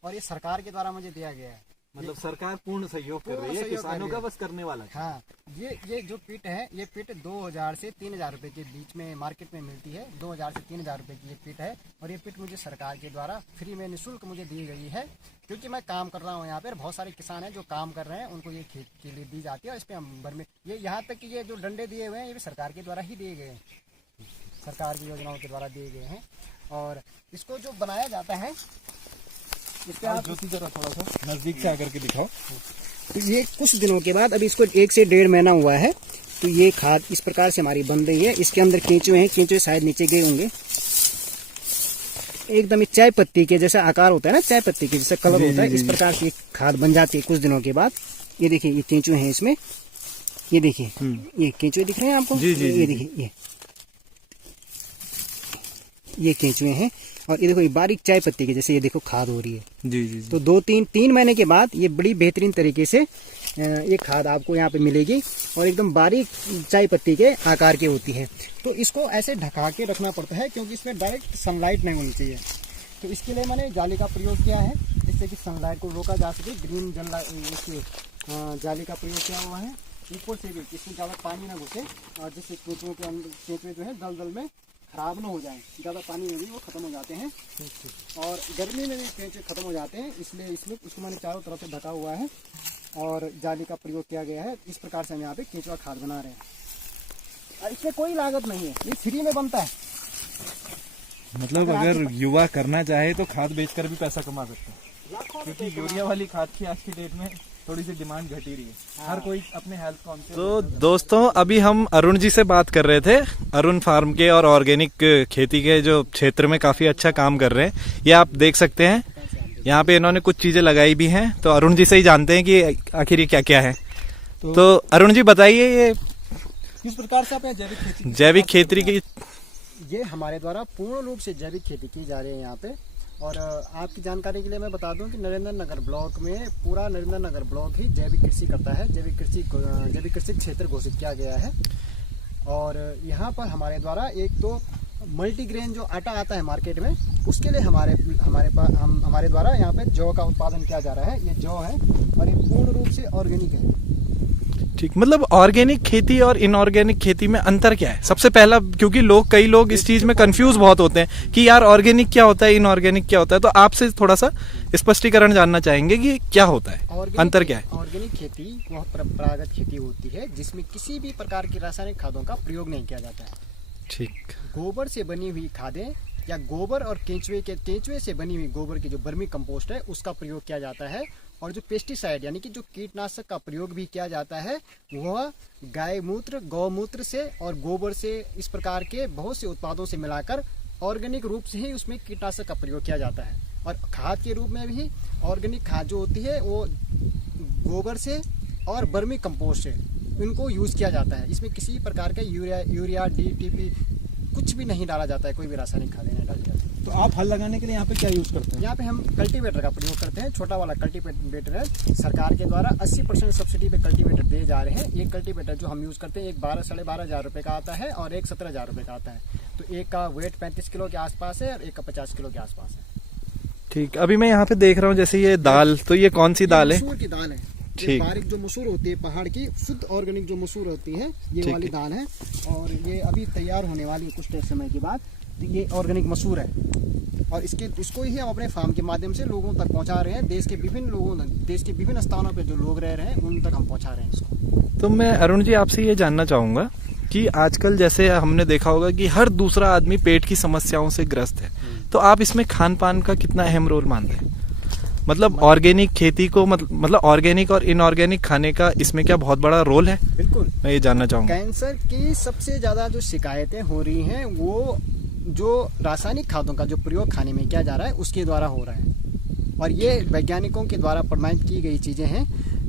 और ये सरकार के द्वारा मुझे दिया गया है। मतलब सरकार पूर्ण सहयोग कर रही है, किसानों का बस करने वाला है। हाँ, ये जो पिट है, ये पिट 2000 से 3000 रुपए के बीच में मार्केट में मिलती है। 2000 से 3000 रुपए की ये पिट है और ये पिट मुझे सरकार के द्वारा फ्री में निःशुल्क मुझे दी गई है, क्योंकि मैं काम कर रहा हूँ यहाँ पर। बहुत सारे किसान हैं जो काम कर रहे हैं, उनको ये खेत के लिए दी जाती है। और इस पर हम वर्मी, ये यहाँ तक कि ये जो डंडे दिए हुए हैं ये भी सरकार के द्वारा ही दिए गए हैं, सरकार की योजनाओं के द्वारा दिए गए हैं। और इसको जो बनाया जाता है, इस पे आप ज्योति जरा थोड़ा सा नजदीक से आकर के दिखाओ। तो ये कुछ दिनों के बाद, अभी इसको 1 से 1.5 महीना हुआ है, तो ये खाद इस प्रकार से हमारी बन रही है। इसके अंदर केंचुए हैं, केंचुए शायद नीचे गए होंगे। एकदम चाय पत्ती के जैसा आकार होता है ना, चाय पत्ती के जैसा कलर होता है, इस प्रकार की खाद बन जाती है कुछ दिनों के बाद। ये देखिए, ये केंचुए हैं इसमें, ये देखिए, ये केंचुए दिख रहे हैं आपको? ये देखिए, ये केंचुए हैं। और ये देखो, ये बारीक चाय पत्ती के जैसे ये देखो खाद हो रही है। जी। तो 2-3 महीने के बाद ये बड़ी बेहतरीन तरीके से ये खाद आपको यहाँ पे मिलेगी और एकदम बारीक चाय पत्ती के आकार की होती है। तो इसको ऐसे ढका के रखना पड़ता है क्योंकि इसमें डायरेक्ट सनलाइट नहीं होनी चाहिए। तो इसके लिए मैंने जाली का प्रयोग किया है, जिससे कि सनलाइट को रोका जा सके। ग्रीन जाली का प्रयोग किया हुआ है। ऊपर से भी इसमें ज़्यादा पानी ना घुसे और जिससे केंचुओं के अंदर, केंचुए जो है दलदल में खराब ना हो जाए। ज़्यादा पानी में भी वो खत्म हो जाते हैं और गर्मी में भी केंचुए खत्म हो जाते हैं, इसलिए इसमें उसको मैंने चारों तरफ से ढका हुआ है और जाली का प्रयोग किया गया है। इस प्रकार से हम यहाँ पे केंचुआ खाद बना रहे हैं और इसमें कोई लागत नहीं है, ये फ्री में बनता है। मतलब अगर युवा करना चाहे तो खाद बेचकर भी पैसा कमा सकते हैं, क्योंकि यूरिया वाली खाद की आज की डेट में थोड़ी सी डिमांड घटी रही है। हर कोई अपने हेल्थ कॉन्शियस। तो दोस्तों, अभी हम अरुण जी से बात कर रहे थे, अरुण फार्म के और ऑर्गेनिक खेती के जो क्षेत्र में काफी अच्छा काम कर रहे हैं। ये आप देख सकते हैं, यहाँ पे इन्होंने कुछ चीजें लगाई भी हैं। तो अरुण जी से ही जानते हैं कि आखिर ये क्या क्या है। तो अरुण जी बताइए, ये किस प्रकार से आप जैविक खेती की? ये हमारे द्वारा पूर्ण रूप से जैविक खेती की जा रही है यहाँ पे। और आपकी जानकारी के लिए मैं बता दूं कि नरेंद्र नगर ब्लॉक में, पूरा नरेंद्र नगर ब्लॉक ही जैविक कृषि करता है। जैविक कृषि क्षेत्र घोषित किया गया है। और यहाँ पर हमारे द्वारा एक तो मल्टीग्रेन जो आटा आता है मार्केट में, उसके लिए हमारे द्वारा यहाँ पे जौ का उत्पादन किया जा रहा है। ये जौ है और ये पूर्ण रूप से ऑर्गेनिक है। ठीक, मतलब ऑर्गेनिक खेती और इनऑर्गेनिक खेती में अंतर क्या है? सबसे पहला, क्योंकि कई लोग इस चीज में कंफ्यूज बहुत होते हैं कि यार ऑर्गेनिक क्या होता है, इनऑर्गेनिक क्या होता है। तो आपसे थोड़ा सा स्पष्टीकरण जानना चाहेंगे कि क्या होता है, अंतर क्या है? ऑर्गेनिक खेती वह परंपरागत खेती होती है जिसमें किसी भी प्रकार की रासायनिक खादों का प्रयोग नहीं किया जाता है। ठीक। गोबर से बनी हुई खादें या गोबर और केंचुए से बनी हुई गोबर की जो वर्मी कंपोस्ट है उसका प्रयोग किया जाता है। और जो पेस्टिसाइड यानी कि जो कीटनाशक का प्रयोग भी किया जाता है वह गाय मूत्र, गौमूत्र से और गोबर से, इस प्रकार के बहुत से उत्पादों से मिलाकर ऑर्गेनिक रूप से ही उसमें कीटनाशक का प्रयोग किया जाता है। और खाद के रूप में भी ऑर्गेनिक खाद जो होती है वो गोबर से और वर्मी कंपोस्ट से इनको यूज किया जाता है। इसमें किसी प्रकार का यूरिया, DTP कुछ भी नहीं डाला जाता है, कोई भी रासायनिक खाद नहीं डाली जाती। तो आप हल लगाने के लिए यहाँ पे क्या यूज करते हैं? यहाँ पे हम कल्टीवेटर का प्रयोग करते हैं। छोटा वाला कल्टीवेटर है, सरकार के द्वारा 80% सब्सिडी पे कल्टीवेटर दिए जा रहे हैं। एक कल्टीवेटर जो हम यूज़ करते हैं, एक 12-12.5 हज़ार रुपये का आता है और एक 17 हज़ार रुपये का आता है। तो एक का वेट 35 किलो के आसपास है और एक का 50 किलो के आसपास है। ठीक, अभी मैं यहाँ पे देख रहा हूँ जैसे ये दाल, तो ये कौन सी दाल है? मसूर की दाल है। ठीक। बारीक जो मसूर होती है, पहाड़ की शुद्ध ऑर्गेनिक जो मसूर होती है, ये वाली दाल है। और ये अभी तैयार होने वाली है कुछ समय के बाद। तो ये ऑर्गेनिक मसूर है और इसको ही हम अपने फार्म के माध्यम से लोगों तक पहुंचा रहे हैं। देश के विभिन्न स्थानों पे जो लोग रह रहे हैं उन तक हम पहुंचा रहे हैं इसको। तो मैं अरुण जी आपसे ये जानना चाहूंगा कि आजकल जैसे हमने देखा होगा कि हर दूसरा आदमी पेट की समस्याओं से ग्रस्त है, तो आप इसमें खान पान का कितना अहम रोल मानते हैं? मतलब ऑर्गेनिक खेती को मतलब ऑर्गेनिक और इनऑर्गेनिक खाने का इसमें क्या बहुत बड़ा रोल है? बिल्कुल, मैं ये जानना चाहूंगा। कैंसर की सबसे ज्यादा जो शिकायतें हो रही हैं वो जो रासायनिक खादों का जो प्रयोग खाने में किया जा रहा है उसके द्वारा हो रहा है। और ये वैज्ञानिकों के द्वारा प्रमाणित की गई चीजें हैं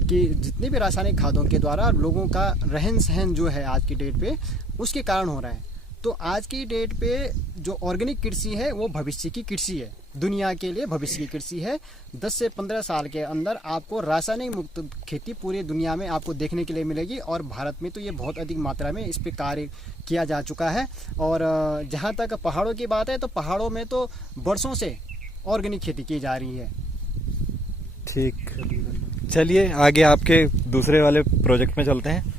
कि जितने भी रासायनिक खादों के द्वारा लोगों का रहन सहन जो है आज की डेट पे उसके कारण हो रहा है। तो आज की डेट पे जो ऑर्गेनिक कृषि है वो भविष्य की कृषि है, दुनिया के लिए भविष्य की कृषि है। 10 से 15 साल के अंदर आपको रासायनिक मुक्त खेती पूरी दुनिया में आपको देखने के लिए मिलेगी और भारत में तो ये बहुत अधिक मात्रा में इस पे कार्य किया जा चुका है। और जहाँ तक पहाड़ों की बात है तो पहाड़ों में तो वर्षों से ऑर्गेनिक खेती की जा रही है। ठीक, चलिए आगे आपके दूसरे वाले प्रोजेक्ट में चलते हैं।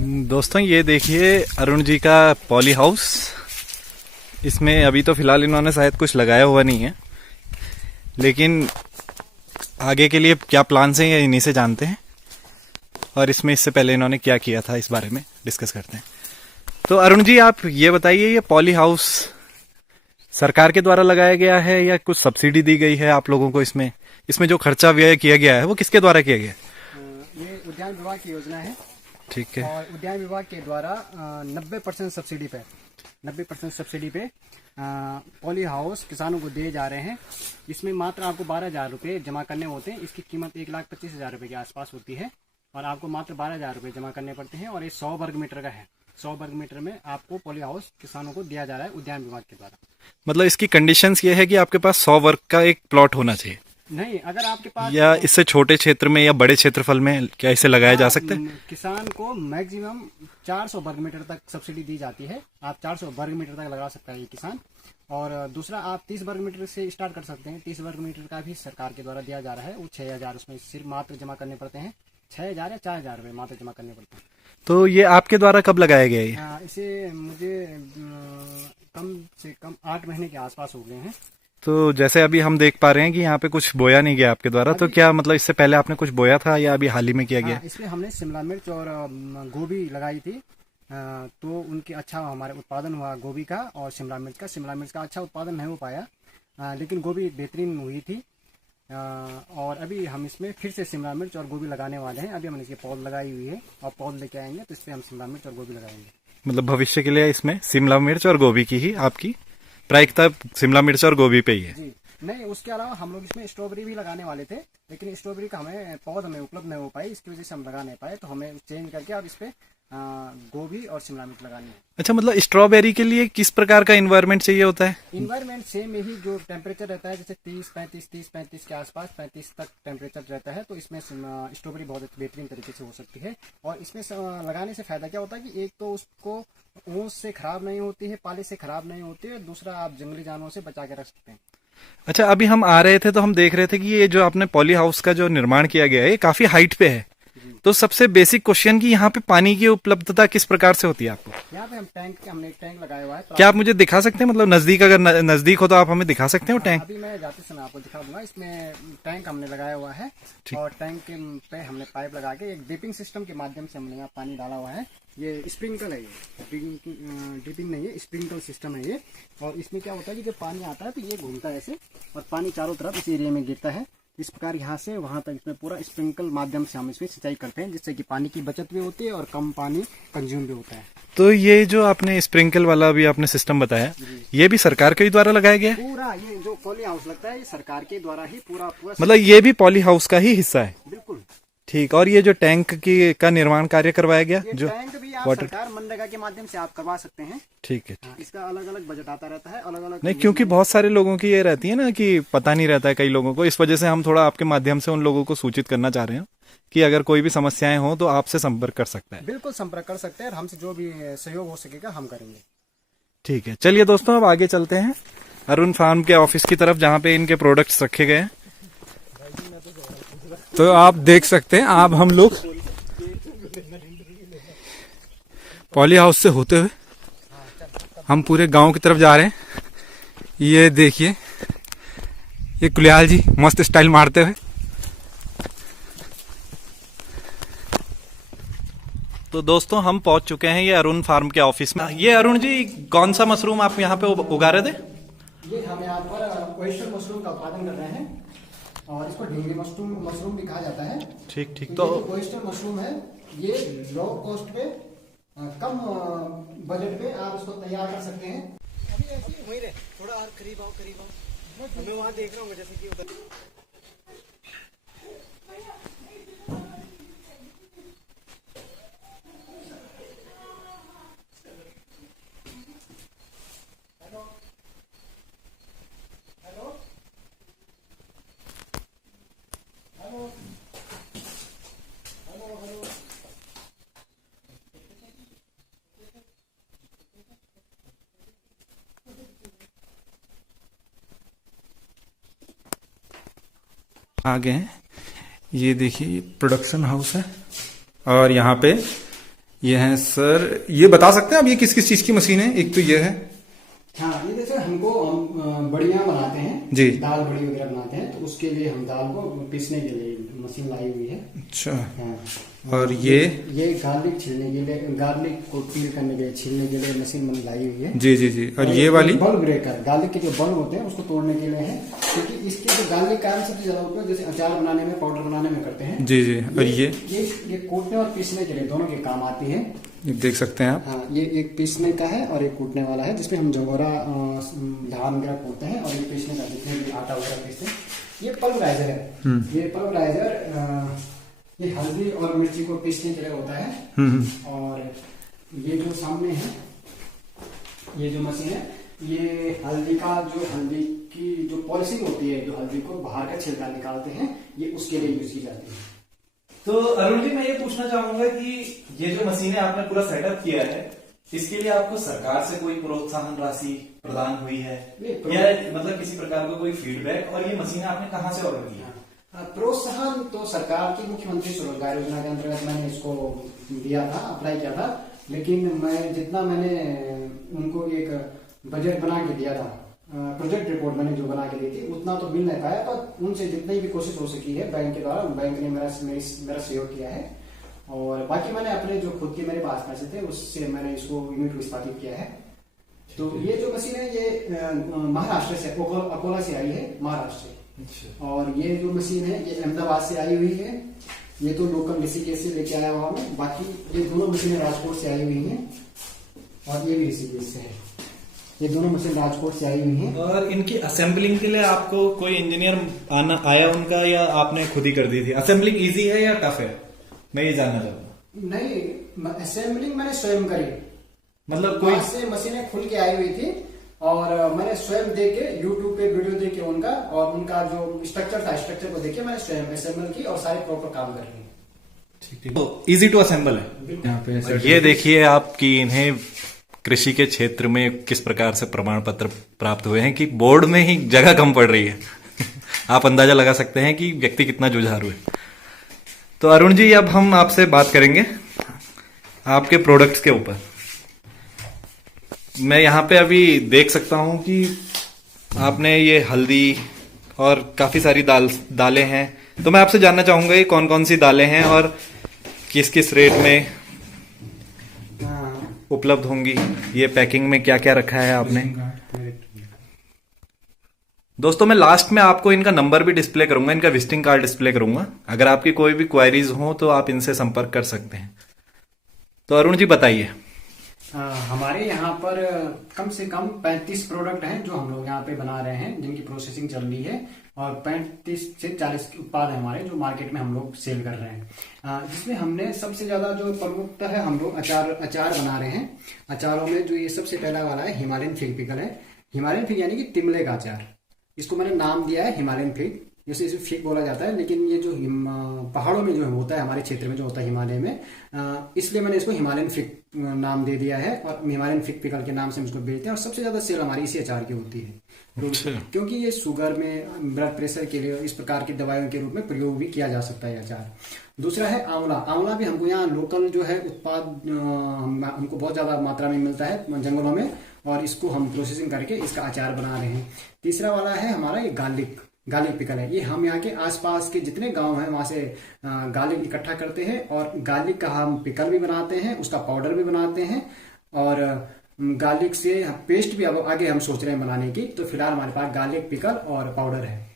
दोस्तों ये देखिए अरुण जी का पॉली हाउस। इसमें अभी तो फिलहाल इन्होंने शायद कुछ लगाया हुआ नहीं है, लेकिन आगे के लिए क्या प्लान्स हैं ये इन्हीं से जानते हैं। और इसमें इससे पहले इन्होंने क्या किया था इस बारे में डिस्कस करते हैं। तो अरुण जी आप ये बताइए, ये पॉली हाउस सरकार के द्वारा लगाया गया है या कुछ सब्सिडी दी गई है आप लोगों को? इसमें जो खर्चा व्यय किया गया है वो किसके द्वारा किया गया? ये उद्यान विभाग की योजना है। ठीक है। और उद्यान विभाग के द्वारा 90% सब्सिडी पे पॉली हाउस किसानों को दिए जा रहे हैं। इसमें मात्र आपको 12,000 रुपये जमा करने होते हैं। इसकी कीमत 1,25,000 रुपये के आसपास होती है और आपको मात्र 12,000 रुपये जमा करने पड़ते हैं। और ये 100 वर्ग मीटर का है। 100 वर्ग मीटर में आपको पॉली हाउस किसानों को दिया जा रहा है उद्यान विभाग के द्वारा। मतलब इसकी कंडीशंस ये है कि आपके पास 100 वर्ग का एक प्लॉट होना चाहिए? नहीं, अगर आपके पास या इससे छोटे क्षेत्र में या बड़े क्षेत्रफल में क्या इसे लगाया जा सकता है? किसान को मैक्सिमम 400 वर्ग मीटर तक सब्सिडी दी जाती है। आप 400 वर्ग मीटर तक लगा सकता है ये किसान। और दूसरा आप 30 वर्ग मीटर से स्टार्ट कर सकते हैं। 30 वर्ग मीटर का भी सरकार के द्वारा दिया जा रहा है। वो 6,000 उसमें सिर्फ मात्र जमा करने पड़ते हैं। 6,000 या 4,000 रुपये मात्र जमा करने पड़ते हैं। तो ये आपके द्वारा कब लगाया गया है? इसे मुझे कम से कम 8 महीने के आसपास हो गए हैं। तो जैसे अभी हम देख पा रहे हैं कि यहाँ पे कुछ बोया नहीं गया आपके द्वारा, तो क्या मतलब इससे पहले आपने कुछ बोया था या अभी हाल ही में किया गया? इसमें हमने शिमला मिर्च और गोभी लगाई थी। तो उनके अच्छा हमारे उत्पादन हुआ गोभी का और शिमला मिर्च का अच्छा उत्पादन नहीं हो पाया, लेकिन गोभी बेहतरीन हुई थी। और अभी हम इसमें फिर से शिमला मिर्च और गोभी लगाने वाले हैं। अभी हमने इसकी पौध लगाई हुई है और पौध लेके आएंगे तो इस पर हम शिमला मिर्च और गोभी लगाएंगे। मतलब भविष्य के लिए इसमें शिमला मिर्च और गोभी की ही आपकी प्रायिकता शिमला मिर्च और गोभी पे ही है? जी नहीं, उसके अलावा हम लोग इसमें स्ट्रॉबेरी भी लगाने वाले थे, लेकिन स्ट्रॉबेरी का हमें पौध हमें उपलब्ध नहीं हो पाई, इसकी वजह से हम लगा नहीं पाए। तो हमें चेंज करके अब इस पे गोभी और शिमला मिर्च लगानी है। अच्छा, मतलब स्ट्रॉबेरी के लिए किस प्रकार का इन्वायरमेंट चाहिए होता है? इन्वायरमेंट सेम यही जो टेम्परेचर रहता है, जैसे 30-35 के आसपास 35 तक टेम्परेचर रहता है। तो इसमें स्ट्रॉबेरी बहुत बेहतरीन तरीके से हो सकती है। और इसमें लगाने से फायदा क्या होता है कि एक तो उसको ओस से खराब नहीं होती है, पाले से खराब नहीं होती है, दूसरा आप जंगली जानवरों से बचा के रख सकते हैं। अच्छा, अभी हम आ रहे थे तो हम देख रहे थे कि ये जो आपने पॉली हाउस का जो निर्माण किया गया है ये काफी हाइट पे है। तो सबसे बेसिक क्वेश्चन कि यहाँ पे पानी की उपलब्धता किस प्रकार से होती है आपको? यहाँ पे हमने एक टैंक लगाया हुआ है। क्या आप मुझे दिखा सकते हैं? मतलब नजदीक, अगर नजदीक हो तो आप हमें दिखा सकते हैं वो टैंक? अभी मैं जाते समय आपको दिखा दूंगा। इसमें टैंक हमने लगाया हुआ है और टैंक पे हमने पाइप लगा के एक ड्रिपिंग सिस्टम के माध्यम से हमने यहाँ पानी डाला हुआ है। ये स्प्रिंकल है, ये ड्रिपिंग नहीं है, स्प्रिंकल सिस्टम है ये। और इसमें क्या होता है कि जब पानी आता है तो ये घूमता है ऐसे और पानी चारों तरफ इस एरिया में गिरता है। इस प्रकार यहाँ से वहाँ तक इसमें पूरा स्प्रिंकल माध्यम से हम इसमें सिंचाई करते हैं, जिससे कि पानी की बचत भी होती है और कम पानी कंज्यूम भी होता है। तो ये जो आपने स्प्रिंकल वाला भी आपने सिस्टम बताया, ये भी सरकार के द्वारा लगाया गया है? पूरा ये जो पॉली हाउस लगता है ये सरकार के द्वारा ही पूरा मतलब ये भी पॉली हाउस का ही हिस्सा है? बिल्कुल। ठीक। और ये जो टैंक का निर्माण कार्य करवाया गया, जो टैंक भी वाटर। सरकार मनरेगा के माध्यम से आप करवा सकते हैं। ठीक है। इसका अलग अलग बजट आता रहता है, अलग अलग। नहीं, क्योंकि बहुत सारे लोगों की ये रहती है ना कि पता नहीं रहता है कई लोगों को, इस वजह से हम थोड़ा आपके माध्यम से उन लोगों को सूचित करना चाह रहे हैं कि अगर कोई भी समस्याएं हो तो आपसे संपर्क कर सकता है। बिल्कुल संपर्क कर सकते हैं और हमसे जो भी सहयोग हो सकेगा हम करेंगे। ठीक है, चलिए दोस्तों अब आगे चलते हैं अरुण फार्म के ऑफिस की तरफ, जहाँ पे इनके प्रोडक्ट्स रखे गए हैं। तो आप देख सकते हैं, आप हम लोग पॉली हाउस से होते हुए हम पूरे गांव की तरफ जा रहे हैं। ये देखिए, ये कुलियाल जी मस्त स्टाइल मारते हुए। तो दोस्तों हम पहुंच चुके हैं ये अरुण फार्म के ऑफिस में। ये अरुण जी, कौन सा मशरूम आप यहाँ पे उगा रहे थे? ये हम यहाँ पर ओयस्टर मशरूम का उत्पादन कर रहे हैं और इसको ढींगे मशरूम भी कहा जाता है। ठीक ठीक। तो ओयस्टर मशरूम है, ये लो कॉस्ट पे, कम बजट में आप इसको तैयार कर सकते हैं। अभी ऐसे ही वहीं रहे, थोड़ा और करीब आओ मैं वहाँ देख रहा हूँ जैसे कि उधर। आगे हैं, ये देखिए प्रोडक्शन हाउस है और यहाँ पे ये है सर, ये बता सकते हैं आप ये किस किस चीज की मशीन है? एक तो ये है, हाँ, ये जैसे हमको बड़ियाँ बनाते हैं जी, दाल बड़ी वगैरह बनाते हैं, तो उसके लिए हम दाल को पीसने के लिए मशीन लाई हुई है। अच्छा। हाँ। और ये गार्लिक छीलने के लिए, गार्लिक को पील करने के लिए, छीलने के लिए मशीन लाई हुई है। जी जी जी। और ये वाली बल्ब ब्रेकर, गार्लिक के जो बल्ब होते हैं उसको तोड़ने के लिए है, क्योंकि इसके जो गार्लिक का सबसे ज्यादा उपयोग जैसे अचार बनाने में, पाउडर बनाने में करते हैं। जी जी। और ये कूटने और पीसने के लिए दोनों के काम आती है। देख सकते हैं आप। हाँ, ये एक पीसने का है और एक कूटने वाला है, जिसमें हम जंगोरा धान वगैरह कूटते हैं, और एक पीसने का जितने भी आटा वगैरह पीसते हैं। ये पल्वराइजर है। ये पल्वराइजर ये हल्दी और मिर्ची को पीसने के लिए होता है। और ये जो सामने है, ये जो मशीन है, ये हल्दी की जो पॉलिशिंग होती है, जो हल्दी को बाहर का छिलका निकालते हैं, ये उसके लिए यूज की जाती है। तो अरुण जी, मैं ये पूछना चाहूंगा कि ये जो मशीनें आपने पूरा सेटअप किया है, इसके लिए आपको सरकार से कोई प्रोत्साहन राशि प्रदान हुई है या मतलब किसी प्रकार का कोई फीडबैक, और ये मशीनें आपने कहाँ से ऑर्डर की है? प्रोत्साहन तो सरकार की मुख्यमंत्री स्वरोजगार योजना के अंतर्गत मैंने इसको दिया था, अप्लाई किया था, लेकिन मैंने उनको एक बजट बना के दिया था, प्रोजेक्ट रिपोर्ट मैंने जो बना के दी थी, उतना तो मिल नहीं पाया, पर उनसे जितनी भी कोशिश हो सकी है बैंक के द्वारा, बैंक ने मेरा सहयोग किया है। और बाकी मैंने अपने जो खुद के मेरे पास पैसे थे उससे मैंने इसको यूनिट को स्थापित किया है। तो ये जो मशीन है ये महाराष्ट्र से, अकोला से आई है, महाराष्ट्र से। और ये जो मशीन है ये अहमदाबाद से आई हुई है। ये तो लोकल ऋषिकेश से लेके आया हुआ मैं, बाकी ये दोनों मशीनें राजकोट से आई हुई हैं, और ये भी ऋषिकेश से है। ये दोनों मशीन राजकोट से आई हुई हैं। और इनकी असेंबलिंग के लिए आपको कोई इंजीनियर आया उनका, या आपने खुद ही कर दी थी? असेंबलिंग इजी है या टफ है, मैं ये जानना चाहूंगा। नहीं, असेंबलिंग मैंने स्वयं करी, मतलब कोई से मशीनें खुल के आई हुई थी, और मैंने स्वयं देके यूट्यूब पे वीडियो देके उनका, और उनका जो स्ट्रक्चर था, स्ट्रक्चर को देखे मैंने स्वयं असेंबल की, और सारे प्रॉपर काम कर लिए। ठीक, तो इजी टू असेंबल है यहाँ पे। ये देखिए आप कि इन्हें कृषि के क्षेत्र में किस प्रकार से प्रमाण पत्र प्राप्त हुए हैं कि बोर्ड में ही जगह कम पड़ रही है। आप अंदाजा लगा सकते हैं कि व्यक्ति कितना जुझारू है। तो अरुण जी, अब हम आपसे बात करेंगे आपके प्रोडक्ट्स के ऊपर। मैं यहाँ पे अभी देख सकता हूं कि आपने ये हल्दी और काफी सारी दालें हैं, तो मैं आपसे जानना चाहूंगा ये कौन कौन सी दालें हैं और किस किस रेट में उपलब्ध होंगी, ये पैकिंग में क्या क्या रखा है आपने। दोस्तों मैं लास्ट में आपको इनका नंबर भी डिस्प्ले करूंगा, इनका विजिटिंग कार्ड डिस्प्ले करूंगा, अगर आपकी कोई भी क्वायरीज हो तो आप इनसे संपर्क कर सकते हैं। तो अरुण जी बताइए। हमारे यहाँ पर कम से कम 35 प्रोडक्ट हैं जो हम लोग यहाँ पे बना रहे हैं, जिनकी प्रोसेसिंग चल रही है, और 35 से 40 उत्पाद हैं हमारे जो मार्केट में हम लोग सेल कर रहे हैं। जिसमें हमने सबसे ज्यादा जो प्रमुखता है, हम लोग अचार बना रहे हैं। अचारों में जो ये सबसे पहला वाला है हिमालयन फिग पिकल है। हिमालयन फिग यानी कि तिमले का अचार, इसको मैंने नाम दिया है हिमालयन फिग, जैसे इसे फिग बोला जाता है, लेकिन ये जो पहाड़ों में जो होता है, हमारे क्षेत्र में जो होता है हिमालय में, इसलिए मैंने इसको हिमालयन फिग नाम दे दिया है, और हिमालयन फिग पिकल के नाम से हम इसको बेचते हैं। और सबसे ज्यादा सेल हमारी इसी अचार की होती है, क्योंकि ये शुगर में, ब्लड प्रेशर के लिए इस प्रकार की दवाइयों के रूप में प्रयोग भी किया जा सकता है अचार। दूसरा है आंवला। आंवला भी हमको यहाँ लोकल जो है उत्पाद हमको बहुत ज्यादा मात्रा में मिलता है जंगलों में, और इसको हम प्रोसेसिंग करके इसका अचार बना रहे हैं। तीसरा वाला है हमारा ये गार्लिक पिकल है। ये हम यहाँ के आसपास के जितने गांव हैं वहां से गार्लिक इकट्ठा करते हैं, और गार्लिक का हम पिकल भी बनाते हैं, उसका पाउडर भी बनाते हैं, और गार्लिक से पेस्ट भी अब आगे हम सोच रहे हैं बनाने की। तो फिलहाल हमारे पास गार्लिक पिकल और पाउडर है।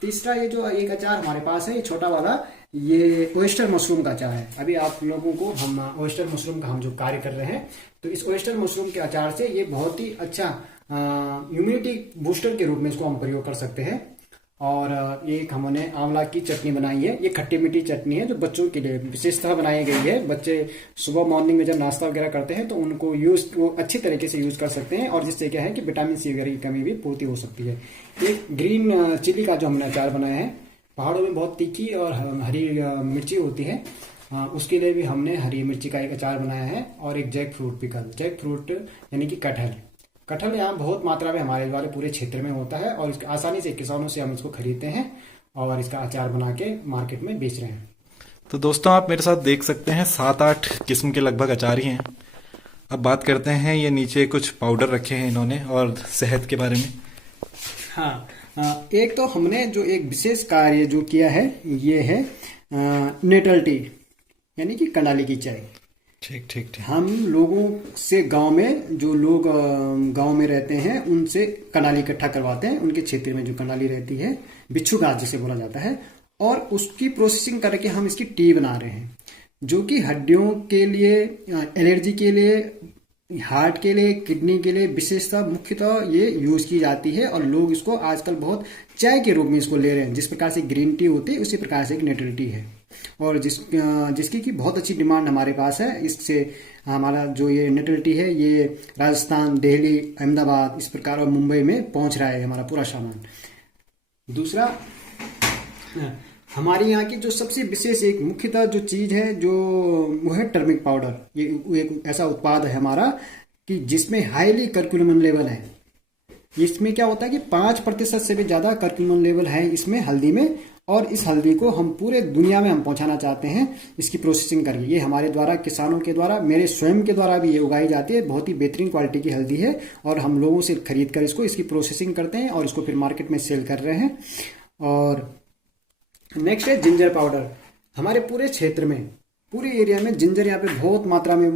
तीसरा ये जो एक अचार हमारे पास है, ये छोटा वाला, ये ओयस्टर मशरूम का अचार है। अभी आप लोगों को हम ओयस्टर मशरूम का हम जो कार्य कर रहे हैं, तो इस ओयस्टर मशरूम के अचार से ये बहुत ही अच्छा इम्यूनिटी बूस्टर के रूप में इसको हम प्रयोग कर सकते हैं। और एक हमने आंवला की चटनी बनाई है। ये खट्टी मीठी चटनी है जो बच्चों के लिए विशेषतः बनाई गई है। बच्चे सुबह मॉर्निंग में जब नाश्ता वगैरह करते हैं तो उनको वो अच्छी तरीके से यूज कर सकते हैं, और जिससे क्या है कि विटामिन सी वगैरह की कमी भी पूर्ति हो सकती है। एक ग्रीन चिली का जो हमने अचार बनाया है, पहाड़ों में बहुत तीखी और हरी मिर्ची होती है, उसके लिए भी हमने हरी मिर्ची का एक अचार बनाया है। और एक jackfruit pickle, jackfruit यानी कि कटहल यहाँ बहुत मात्रा में हमारे वाले पूरे क्षेत्र में होता है, और इसके आसानी से किसानों से हम इसको खरीदते हैं और इसका अचार बना के मार्केट में बेच रहे हैं। तो दोस्तों आप मेरे साथ देख सकते हैं 7-8 किस्म के लगभग अचार ही हैं। अब बात करते हैं, ये नीचे कुछ पाउडर रखे हैं इन्होंने और शहद के बारे में। हाँ, एक तो हमने जो एक विशेष कार्य जो किया है ये है नेटल टी यानी कि कंडाली की चाय। ठीक। हम लोगों से गांव में जो लोग गांव में रहते हैं उनसे कंडाली इकट्ठा करवाते हैं, उनके क्षेत्र में जो कंडाली रहती है, बिच्छू घास जिसे बोला जाता है, और उसकी प्रोसेसिंग करके हम इसकी टी बना रहे हैं, जो कि हड्डियों के लिए, एलर्जी के लिए, हार्ट के लिए, किडनी के लिए विशेषतः मुख्यतः ये यूज की जाती है। और लोग इसको आजकल बहुत चाय के रूप में इसको ले रहे हैं। जिस प्रकार से ग्रीन टी होती है उसी प्रकार से एक नेटल टी है, और जिसकी की बहुत अच्छी डिमांड हमारे पास है। इससे हमारा जो ये नेटल टी है ये राजस्थान, दिल्ली, अहमदाबाद इस प्रकार और मुंबई में पहुंच रहा है हमारा पूरा सामान। दूसरा, हमारे यहाँ की जो सबसे विशेष एक मुख्यतः जो चीज है जो वो है टर्मिक पाउडर। ये एक ऐसा उत्पाद है हमारा कि जिसमें हाईली कर्क्यूमिन लेवल है। इसमें क्या होता है कि 5% से भी ज्यादा कर्क्यूमिन लेवल है इसमें हल्दी में, और इस हल्दी को हम पूरे दुनिया में हम पहुंचाना चाहते हैं इसकी प्रोसेसिंग करके। ये हमारे द्वारा, किसानों के द्वारा, मेरे स्वयं के द्वारा भी ये उगाई जाती है। बहुत ही बेहतरीन क्वालिटी की हल्दी है, और हम लोगों से खरीद कर इसकी प्रोसेसिंग करते हैं और इसको फिर मार्केट में सेल कर रहे हैं। और नेक्स्ट है जिंजर पाउडर। हमारे पूरे क्षेत्र में, पूरे एरिया में जिंजर यहाँ पे बहुत मात्रा में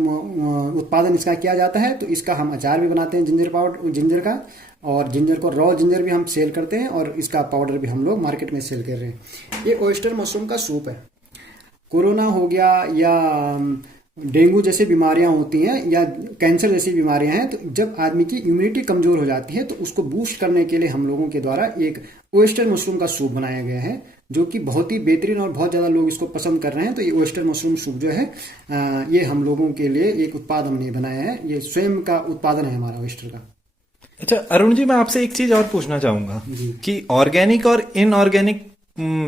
उत्पादन इसका किया जाता है, तो इसका हम अचार भी बनाते हैं जिंजर का, और जिंजर को रॉ जिंजर भी हम सेल करते हैं, और इसका पाउडर भी हम लोग मार्केट में सेल कर रहे हैं। ये ओयस्टर मशरूम का सूप है। कोरोना हो गया या डेंगू जैसी बीमारियां होती हैं या कैंसर जैसी बीमारियां हैं, तो जब आदमी की इम्यूनिटी कमजोर हो जाती है तो उसको बूस्ट करने के लिए हम लोगों के द्वारा एक ओयस्टर मशरूम का सूप बनाया गया है, जो कि बहुत ही बेहतरीन और बहुत ज्यादा लोग इसको पसंद कर रहे हैं। तो ये ओयस्टर मशरूम सूप जो है ये हम लोगों के लिए एक उत्पाद हमने बनाया है। ये स्वयं का उत्पादन है हमारा ओयस्टर का। अच्छा अरुण जी, मैं आपसे एक चीज और पूछना चाहूंगा कि ऑर्गेनिक और इनऑर्गेनिक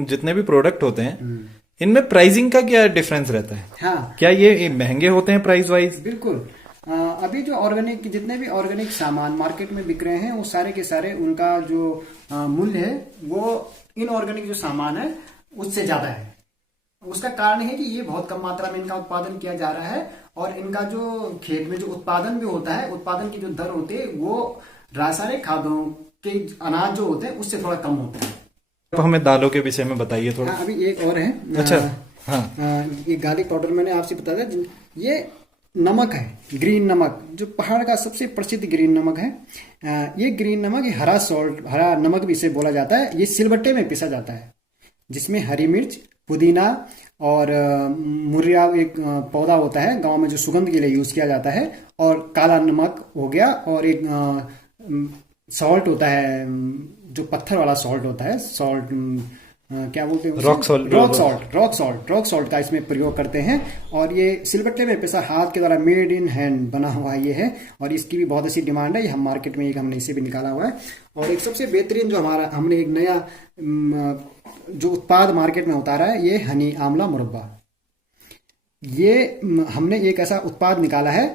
जितने भी प्रोडक्ट होते हैं इनमें प्राइसिंग का क्या डिफरेंस रहता है? हाँ, क्या ये महंगे होते हैं प्राइस वाइज? बिल्कुल। अभी जो ऑर्गेनिक, जितने भी ऑर्गेनिक सामान मार्केट में बिक रहे हैं वो सारे के सारे उनका जो मूल्य है वो इनऑर्गेनिक जो सामान है उससे ज्यादा है। उसका कारण है कि ये बहुत कम मात्रा में इनका उत्पादन किया जा रहा है, और इनका जो खेत में जो उत्पादन भी होता है, उत्पादन की जो दर होती है वो रासायनिक खादों के अनाज जो होते हैं उससे थोड़ा कम होता है। तो हमें दालों के विषय में बताइए थोड़ा। हाँ, अभी एक और है। अच्छा, हाँ, ये गार्लिक पाउडर मैंने आपसे बताया था। ये नमक है, ग्रीन नमक, जो पहाड़ का सबसे प्रसिद्ध ग्रीन नमक है। ये ग्रीन नमक, ये हरा नमक भी इसे बोला जाता है। ये सिलबट्टे में पिसा जाता है, जिसमें हरी मिर्च, पुदीना, और मुर्रा एक पौधा होता है गांव में जो सुगंध के लिए यूज किया जाता है, और काला नमक हो गया, और एक सॉल्ट होता है, जो पत्थर वाला सॉल्ट होता है, सॉल्ट क्या बोलते हैं उसे? Rock salt. रॉक सॉल्ट का इसमें प्रयोग करते हैं। और ये सिलबट्टे में पिसा हाथ के द्वारा मेड इन हैंड बना हुआ ये है, और इसकी भी बहुत अच्छी डिमांड है। ये हम मार्केट में एक हमने इसे भी निकाला हुआ है। और एक सबसे बेहतरीन जो हमने एक नया जो उत्पाद मार्केट में उतारा है, ये हनी आंवला मुरब्बा। ये हमने एक ऐसा उत्पाद निकाला है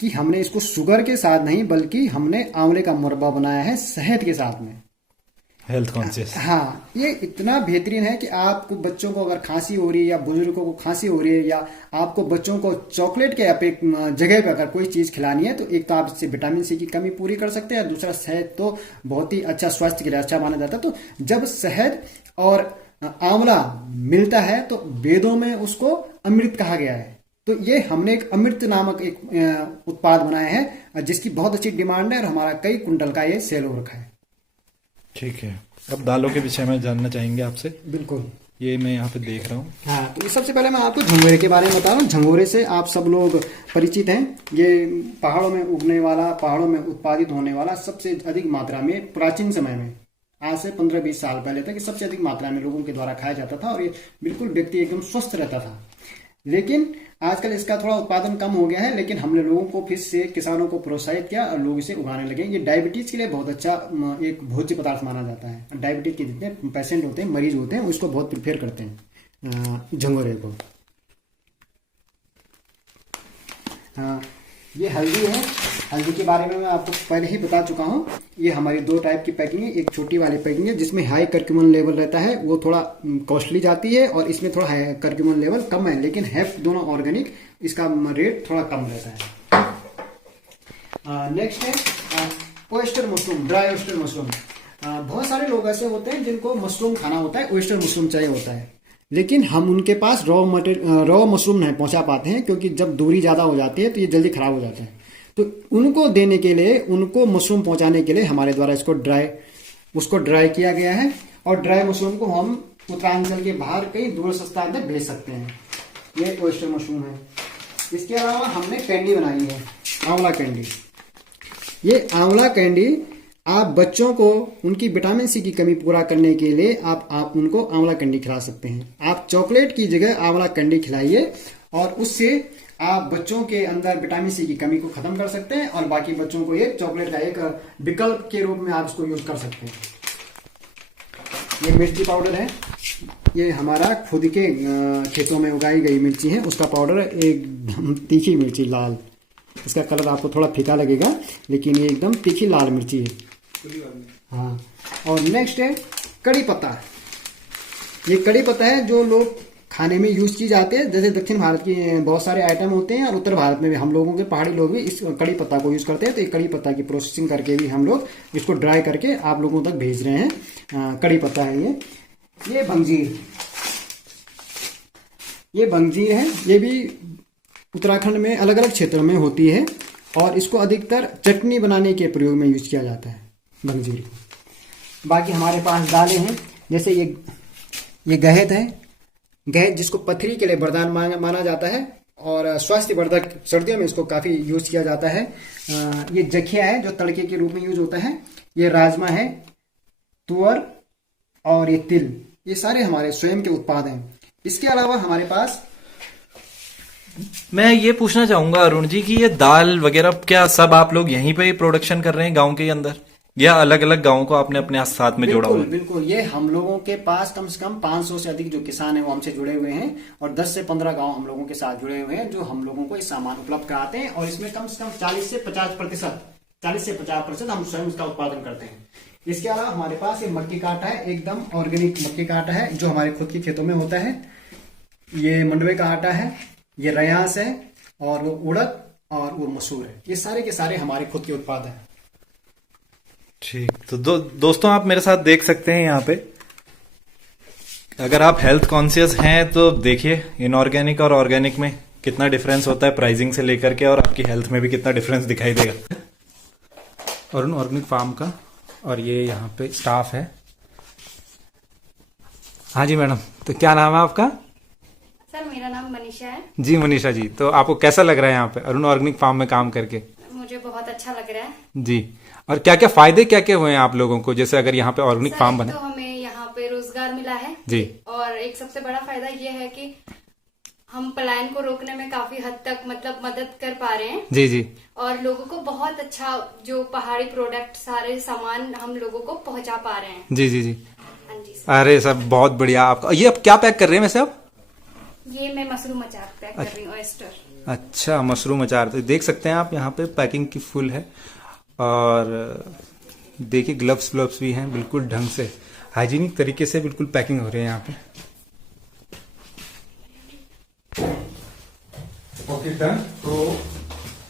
कि हमने इसको शुगर के साथ नहीं, बल्कि हमने आंवले का मुरब्बा बनाया है शहद के साथ में। Health conscious. हाँ, ये इतना बेहतरीन है कि आपको बच्चों को अगर खांसी हो रही है या बुजुर्गों को खांसी हो रही है, या आपको बच्चों को चॉकलेट के जगह पर अगर कोई चीज खिलानी है, तो एक तो आप इससे विटामिन सी की कमी पूरी कर सकते हैं, दूसरा शहद तो बहुत ही अच्छा, स्वास्थ्य के लिए अच्छा माना जाता है। तो जब शहद और आंवला मिलता है तो वेदों में उसको अमृत कहा गया है। तो ये हमने एक अमृत नामक एक उत्पाद बनाया है जिसकी बहुत अच्छी डिमांड है, और हमारा कई कुंटल का ये सेल हो रखा है। ठीक है, अब दालों के विषय में जानना चाहेंगे आपसे। बिल्कुल। ये मैं यहाँ पे देख रहा हूँ। हाँ, तो सबसे पहले मैं आपको झंगोरे के बारे में बता रहा हूँ। झंगोरे से आप सब लोग परिचित हैं। ये पहाड़ों में उगने वाला, पहाड़ों में उत्पादित होने वाला, सबसे अधिक मात्रा में प्राचीन समय में, आज से 15-20 साल पहले तक सबसे अधिक मात्रा में लोगों के द्वारा खाया जाता था, और ये बिल्कुल व्यक्ति एकदम स्वस्थ रहता था। लेकिन आजकल इसका थोड़ा उत्पादन कम हो गया है, लेकिन हमने लोगों को फिर से, किसानों को प्रोत्साहित किया और लोग इसे उगाने लगे। ये डायबिटीज के लिए बहुत अच्छा एक भोज्य पदार्थ माना जाता है। डायबिटीज के जितने पेशेंट होते हैं, मरीज होते हैं, उसको बहुत प्रिफेयर करते हैं झंगोरे को। ये हल्दी है। हल्दी के बारे में मैं आपको पहले ही बता चुका हूँ। ये हमारी दो टाइप की पैकिंग है। एक छोटी वाली पैकिंग है जिसमें हाई करक्यूमिन लेवल रहता है, वो थोड़ा कॉस्टली जाती है, और इसमें थोड़ा हाई करक्यूमिन लेवल कम है, लेकिन है दोनों ऑर्गेनिक, इसका रेट थोड़ा कम रहता है। नेक्स्ट है oyster mushroom, dry oyster mushroom. बहुत सारे लोग ऐसे होते हैं जिनको मशरूम खाना होता है, ओयस्टर मशरूम चाहिए होता है, लेकिन हम उनके पास रॉ मशरूम नहीं पहुंचा पाते हैं, क्योंकि जब दूरी ज्यादा हो जाती है तो ये जल्दी खराब हो जाता है। तो उनको देने के लिए, उनको मशरूम पहुंचाने के लिए हमारे द्वारा उसको ड्राई किया गया है, और ड्राई मशरूम को हम उत्तरांचल के बाहर कहीं दूर सस्ता तक भेज सकते हैं। ये ओयस्टर मशरूम है। इसके अलावा हमने कैंडी बनाई है, आंवला कैंडी। ये आंवला कैंडी आप बच्चों को उनकी विटामिन सी की कमी पूरा करने के लिए आप उनको आंवला कैंडी खिला सकते हैं। आप चॉकलेट की जगह आंवला कैंडी खिलाइए, और उससे आप बच्चों के अंदर विटामिन सी की कमी को खत्म कर सकते हैं, और बाकी बच्चों को एक चॉकलेट का एक विकल्प के रूप में आप इसको यूज कर सकते हैं। ये मिर्ची पाउडर है। ये हमारा खुद के खेतों में उगाई गई मिर्ची है, उसका पाउडर है। एकदम तीखी मिर्ची, लाल। इसका कलर आपको थोड़ा फीका लगेगा, लेकिन ये एकदम तीखी लाल मिर्ची है। हाँ, और नेक्स्ट है कड़ी पत्ता। ये कड़ी पत्ता है जो लोग खाने में यूज की जाते हैं। जैसे दक्षिण भारत की बहुत सारे आइटम होते हैं, और उत्तर भारत में भी हम लोगों के पहाड़ी लोग भी इस कड़ी पत्ता को यूज करते हैं। तो ये कड़ी पत्ता की प्रोसेसिंग करके भी हम लोग इसको ड्राई करके आप लोगों तक भेज रहे हैं। कड़ी पत्ता है ये भंगजीर। ये भंगजीर है। ये भी उत्तराखंड में अलग अलग क्षेत्रों में होती है, और इसको अधिकतर चटनी बनाने के प्रयोग में यूज किया जाता है भंगजीर को। बाकी हमारे पास दालें हैं, जैसे ये गहत है। गहत जिसको पथरी के लिए वरदान माना जाता है, और स्वास्थ्य वर्धक, सर्दियों में इसको काफी यूज किया जाता है। ये जखिया है जो तड़के के रूप में यूज होता है। ये राजमा है, तुअर, और ये तिल। ये सारे हमारे स्वयं के उत्पाद हैं। इसके अलावा हमारे पास, मैं ये पूछना चाहूंगा अरुण जी कि ये दाल वगैरह क्या सब आप लोग यहीं पे प्रोडक्शन कर रहे हैं गांव के अंदर, या अलग अलग गांवों को आपने अपने साथ में जोड़ा हुआ है? बिल्कुल। ये हम लोगों के पास कम से कम 500 से अधिक जो किसान हैं वो हमसे जुड़े हुए हैं, और 10 से 15 गांव हम लोगों के साथ जुड़े हुए हैं जो हम लोगों को इस सामान उपलब्ध कराते हैं। और इसमें कम से कम 40 से 50% हम स्वयं इसका उत्पादन करते हैं। इसके अलावा हमारे पास ये मक्की का आटा है, एकदम ऑर्गेनिक मक्की का आटा है जो हमारे खुद के खेतों में होता है। ये मंडवे का आटा है, ये रयास है, और वो उड़द, और वो मसूर है। ये सारे के सारे हमारे खुद के उत्पाद हैं। ठीक, तो दोस्तों आप मेरे साथ देख सकते हैं यहाँ पे, अगर आप हेल्थ कॉन्शियस हैं तो देखिए इनऑर्गेनिक और ऑर्गेनिक में कितना डिफरेंस होता है प्राइसिंग से लेकर के, और आपकी हेल्थ में भी कितना डिफरेंस दिखाई देगा। अरुण ऑर्गेनिक फार्म का, और ये यहाँ पे स्टाफ है। हाँ जी मैडम, तो क्या नाम है आपका? सर मेरा नाम मनीषा है। जी मनीषा जी, तो आपको कैसा लग रहा है यहाँ पे अरुण ऑर्गेनिक फार्म में काम करके? मुझे बहुत अच्छा लग रहा है जी। और क्या क्या फायदे क्या क्या हुए हैं आप लोगों को, जैसे अगर यहाँ पे ऑर्गेनिक सर। फार्म एक बने? तो हमें यहाँ पे रोजगार मिला है जी। और एक सबसे बड़ा फायदा ये है कि हम पलायन को रोकने में काफी हद तक मतलब मदद कर पा रहे हैं। जी जी। और लोगों को बहुत अच्छा जो पहाड़ी प्रोडक्ट सारे सामान हम लोगों को पहुंचा पा रहे हैं। जी जी जी। हाँ जी सर। अरे सब बहुत बढ़िया। आपका ये अब क्या पैक कर रहे हैं वैसे आप? ये मैं मशरूम अचार पैक कर रही हूँ, ऑयस्टर। अच्छा, मशरूम अचार। तो देख सकते हैं आप यहाँ पे पैकिंग की फुल है। और देखिए ग्लव्स भी हैं, बिल्कुल ढंग से हाइजीनिक तरीके से बिल्कुल पैकिंग हो रही है यहाँ पे। Okay done. तो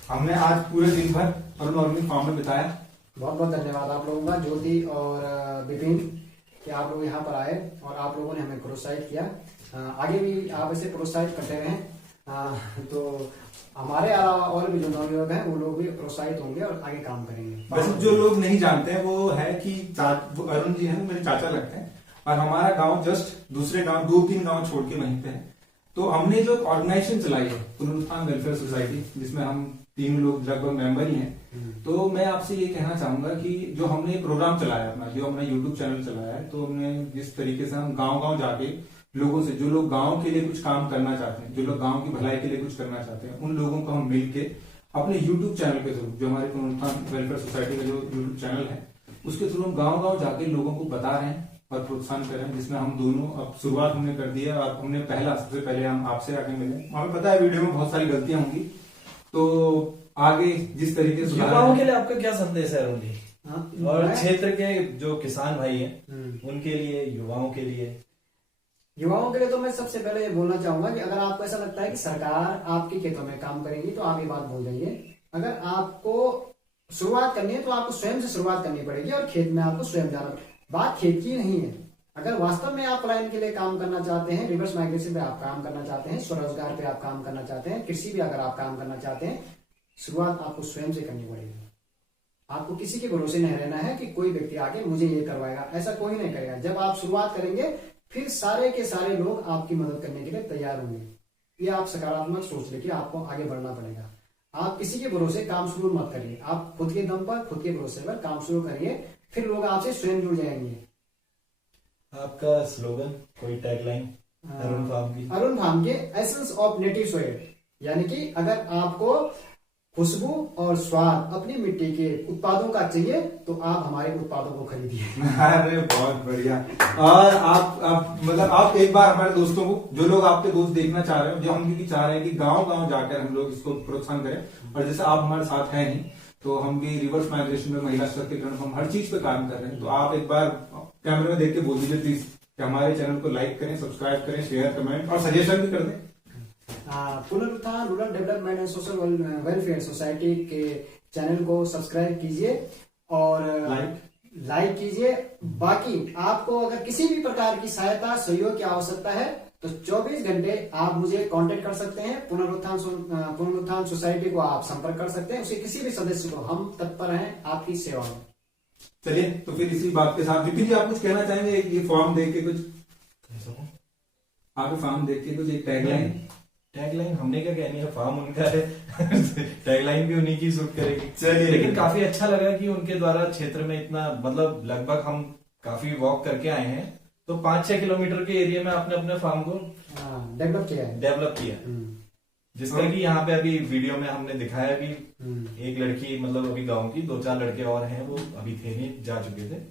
हमने आज पूरे दिन भर अरुण ऑर्गेनिक फार्म में बिताया। बहुत बहुत धन्यवाद आप लोगों का, ज्योति और विपिन, कि आप लोग यहाँ पर आए और आप लोगों ने हमें प्रोत्साहित किया। आगे भी आप ऐसे प्रोत्साहित करते रहें, तो हमारे अलावा और भी जो नवयुवक हैं वो लोग भी प्रोत्साहित होंगे और आगे काम करेंगे। वैसे जो लोग नहीं जानते हैं वो है कि वो अरुण जी हैं, मेरे चाचा लगते हैं, और हमारा गांव जस्ट दूसरे गांव 2-3 गांव छोड़ के वहीं पे है। तो हमने जो ऑर्गेनाइजेशन चलाई है पुनरुत्थान वेलफेयर सोसाइटी, जिसमें हम 3 लोग लगभग मेंबर ही हैं। तो मैं आपसे ये कहना चाहूंगा कि जो हमने प्रोग्राम चलाया अपना, जो हमने यूट्यूब चैनल चलाया है, तो हमने जिस तरीके से हम गाँव गाँव जाके लोगों से, जो लोग गांव के लिए कुछ काम करना चाहते हैं, जो लोग गांव की भलाई के लिए कुछ करना चाहते हैं, उन लोगों को हम मिलके अपने यूट्यूब चैनल के थ्रू, जो हमारे पुनरुत्थान वेलफेयर सोसाइटी का जो यूट्यूब चैनल है, उसके थ्रू हम गांव गांव जाके लोगों को बता रहे हैं और प्रोत्साहन कर रहे हैं, जिसमें हम दोनों अब शुरुआत हमने कर दी है। और हमने सबसे पहले हम आपसे आके मिले। हमें पता है वीडियो में बहुत सारी गलतियां होंगी, तो आगे जिस तरीके से युवाओं के लिए आपका क्या संदेश है अरुण जी? हाँ, और क्षेत्र के जो किसान भाई हैं उनके लिए, युवाओं के लिए? युवाओं के लिए तो मैं सबसे पहले ये बोलना चाहूंगा कि अगर आपको ऐसा लगता है कि सरकार आपके खेतों में काम करेगी तो आप ये बात बोल देंगे। अगर आपको शुरुआत करनी है तो आपको स्वयं से शुरुआत करनी पड़ेगी और खेत में आपको स्वयं जाना। बात खेत की नहीं है। अगर वास्तव में आप पलायन के लिए काम करना चाहते हैं, रिवर्स माइग्रेशन पे आप काम करना चाहते हैं, स्वरोजगार पे आप काम करना चाहते हैं, कृषि भी अगर आप काम करना चाहते हैं, शुरुआत आपको स्वयं से करनी पड़ेगी। आपको किसी के भरोसे नहीं रहना है कि कोई व्यक्ति आके मुझे ये करवाएगा, ऐसा कोई नहीं करेगा। जब आप शुरुआत करेंगे फिर सारे के सारे लोग आपकी मदद करने के लिए तैयार होंगे। ये आप सकारात्मक सोच लेके आपको आगे बढ़ना पड़ेगा। आप किसी के भरोसे काम शुरू मत करिए, आप खुद के दम पर, खुद के भरोसे पर काम शुरू करिए, फिर लोग आपसे स्वयं जुड़ जाएंगे। आपका स्लोगन, कोई टैगलाइन अरुण फार्म की? अरुण फार्म के एसेंस ऑफ नेटिव सॉइल, यानी कि अगर आपको खुशबू और स्वाद अपनी मिट्टी के उत्पादों का चाहिए तो आप हमारे उत्पादों को खरीदिए। अरे बहुत बढ़िया। और आप मतलब आप एक बार हमारे दोस्तों को, जो लोग आपके दोस्त देखना चाह रहे हो, जो हम भी चाह रहे हैं कि गांव गांव जाकर हम लोग इसको प्रोत्साहन करें, और जैसे आप हमारे साथ हैं ही, तो हम भी रिवर्स माइग्रेशन में, महिला सशक्तिकरण, हम हर चीज पे काम कर रहे हैं। तो आप एक बार कैमरे में देख के बोल दीजिए प्लीज कि हमारे चैनल को लाइक करें, सब्सक्राइब करें, शेयर, कमेंट और सजेशन भी कर दें। पुनरुत्थान rural development and social welfare society के चैनल को सब्सक्राइब कीजिए और लाइक कीजिए। बाकी आपको अगर किसी भी प्रकार की सहायता, सहयोग की आवश्यकता है तो 24 घंटे आप मुझे कांटेक्ट कर सकते हैं। पुनरुत्थान सोसाइटी को आप संपर्क कर सकते हैं, उसके किसी भी सदस्य को हम तत्पर हैं आपकी सेवा में। चलिए, तो फिर इसी बात के साथ विपिन जी आप कुछ कहना चाहेंगे? ये फॉर्म देख के कुछ, आपके फॉर्म देख के कुछ एक टैगलाइन हमने क्या कहनी है, फार्म उनका है टैगलाइन भी उन्हीं की सूट करेगी। चलिए, लेकिन काफी अच्छा लगा कि उनके द्वारा क्षेत्र में इतना, मतलब लगभग हम काफी वॉक करके आए हैं, तो 5-6 किलोमीटर के एरिया में आपने अपने फार्म को डेवलप किया, जिसका कि यहाँ पे अभी वीडियो में हमने दिखाया भी। एक लड़की, मतलब अभी गांव की 2-4 लड़के और हैं, वो अभी थे नहीं, जा चुके थे,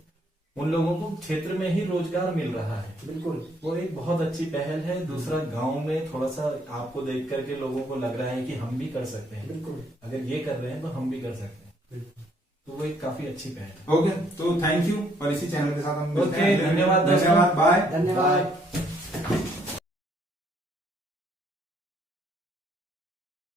उन लोगों को क्षेत्र में ही रोजगार मिल रहा है। बिल्कुल, वो एक बहुत अच्छी पहल है। दूसरा, गांव में थोड़ा सा आपको देख करके लोगों को लग रहा है कि हम भी कर सकते हैं। बिल्कुल, अगर ये कर रहे हैं तो हम भी कर सकते हैं। बिल्कुल, तो वो एक काफी अच्छी पहल है। ओके, तो थैंक यू। और इसी चैनल के साथ हम ओके, धन्यवाद, बाय, धन्यवाद।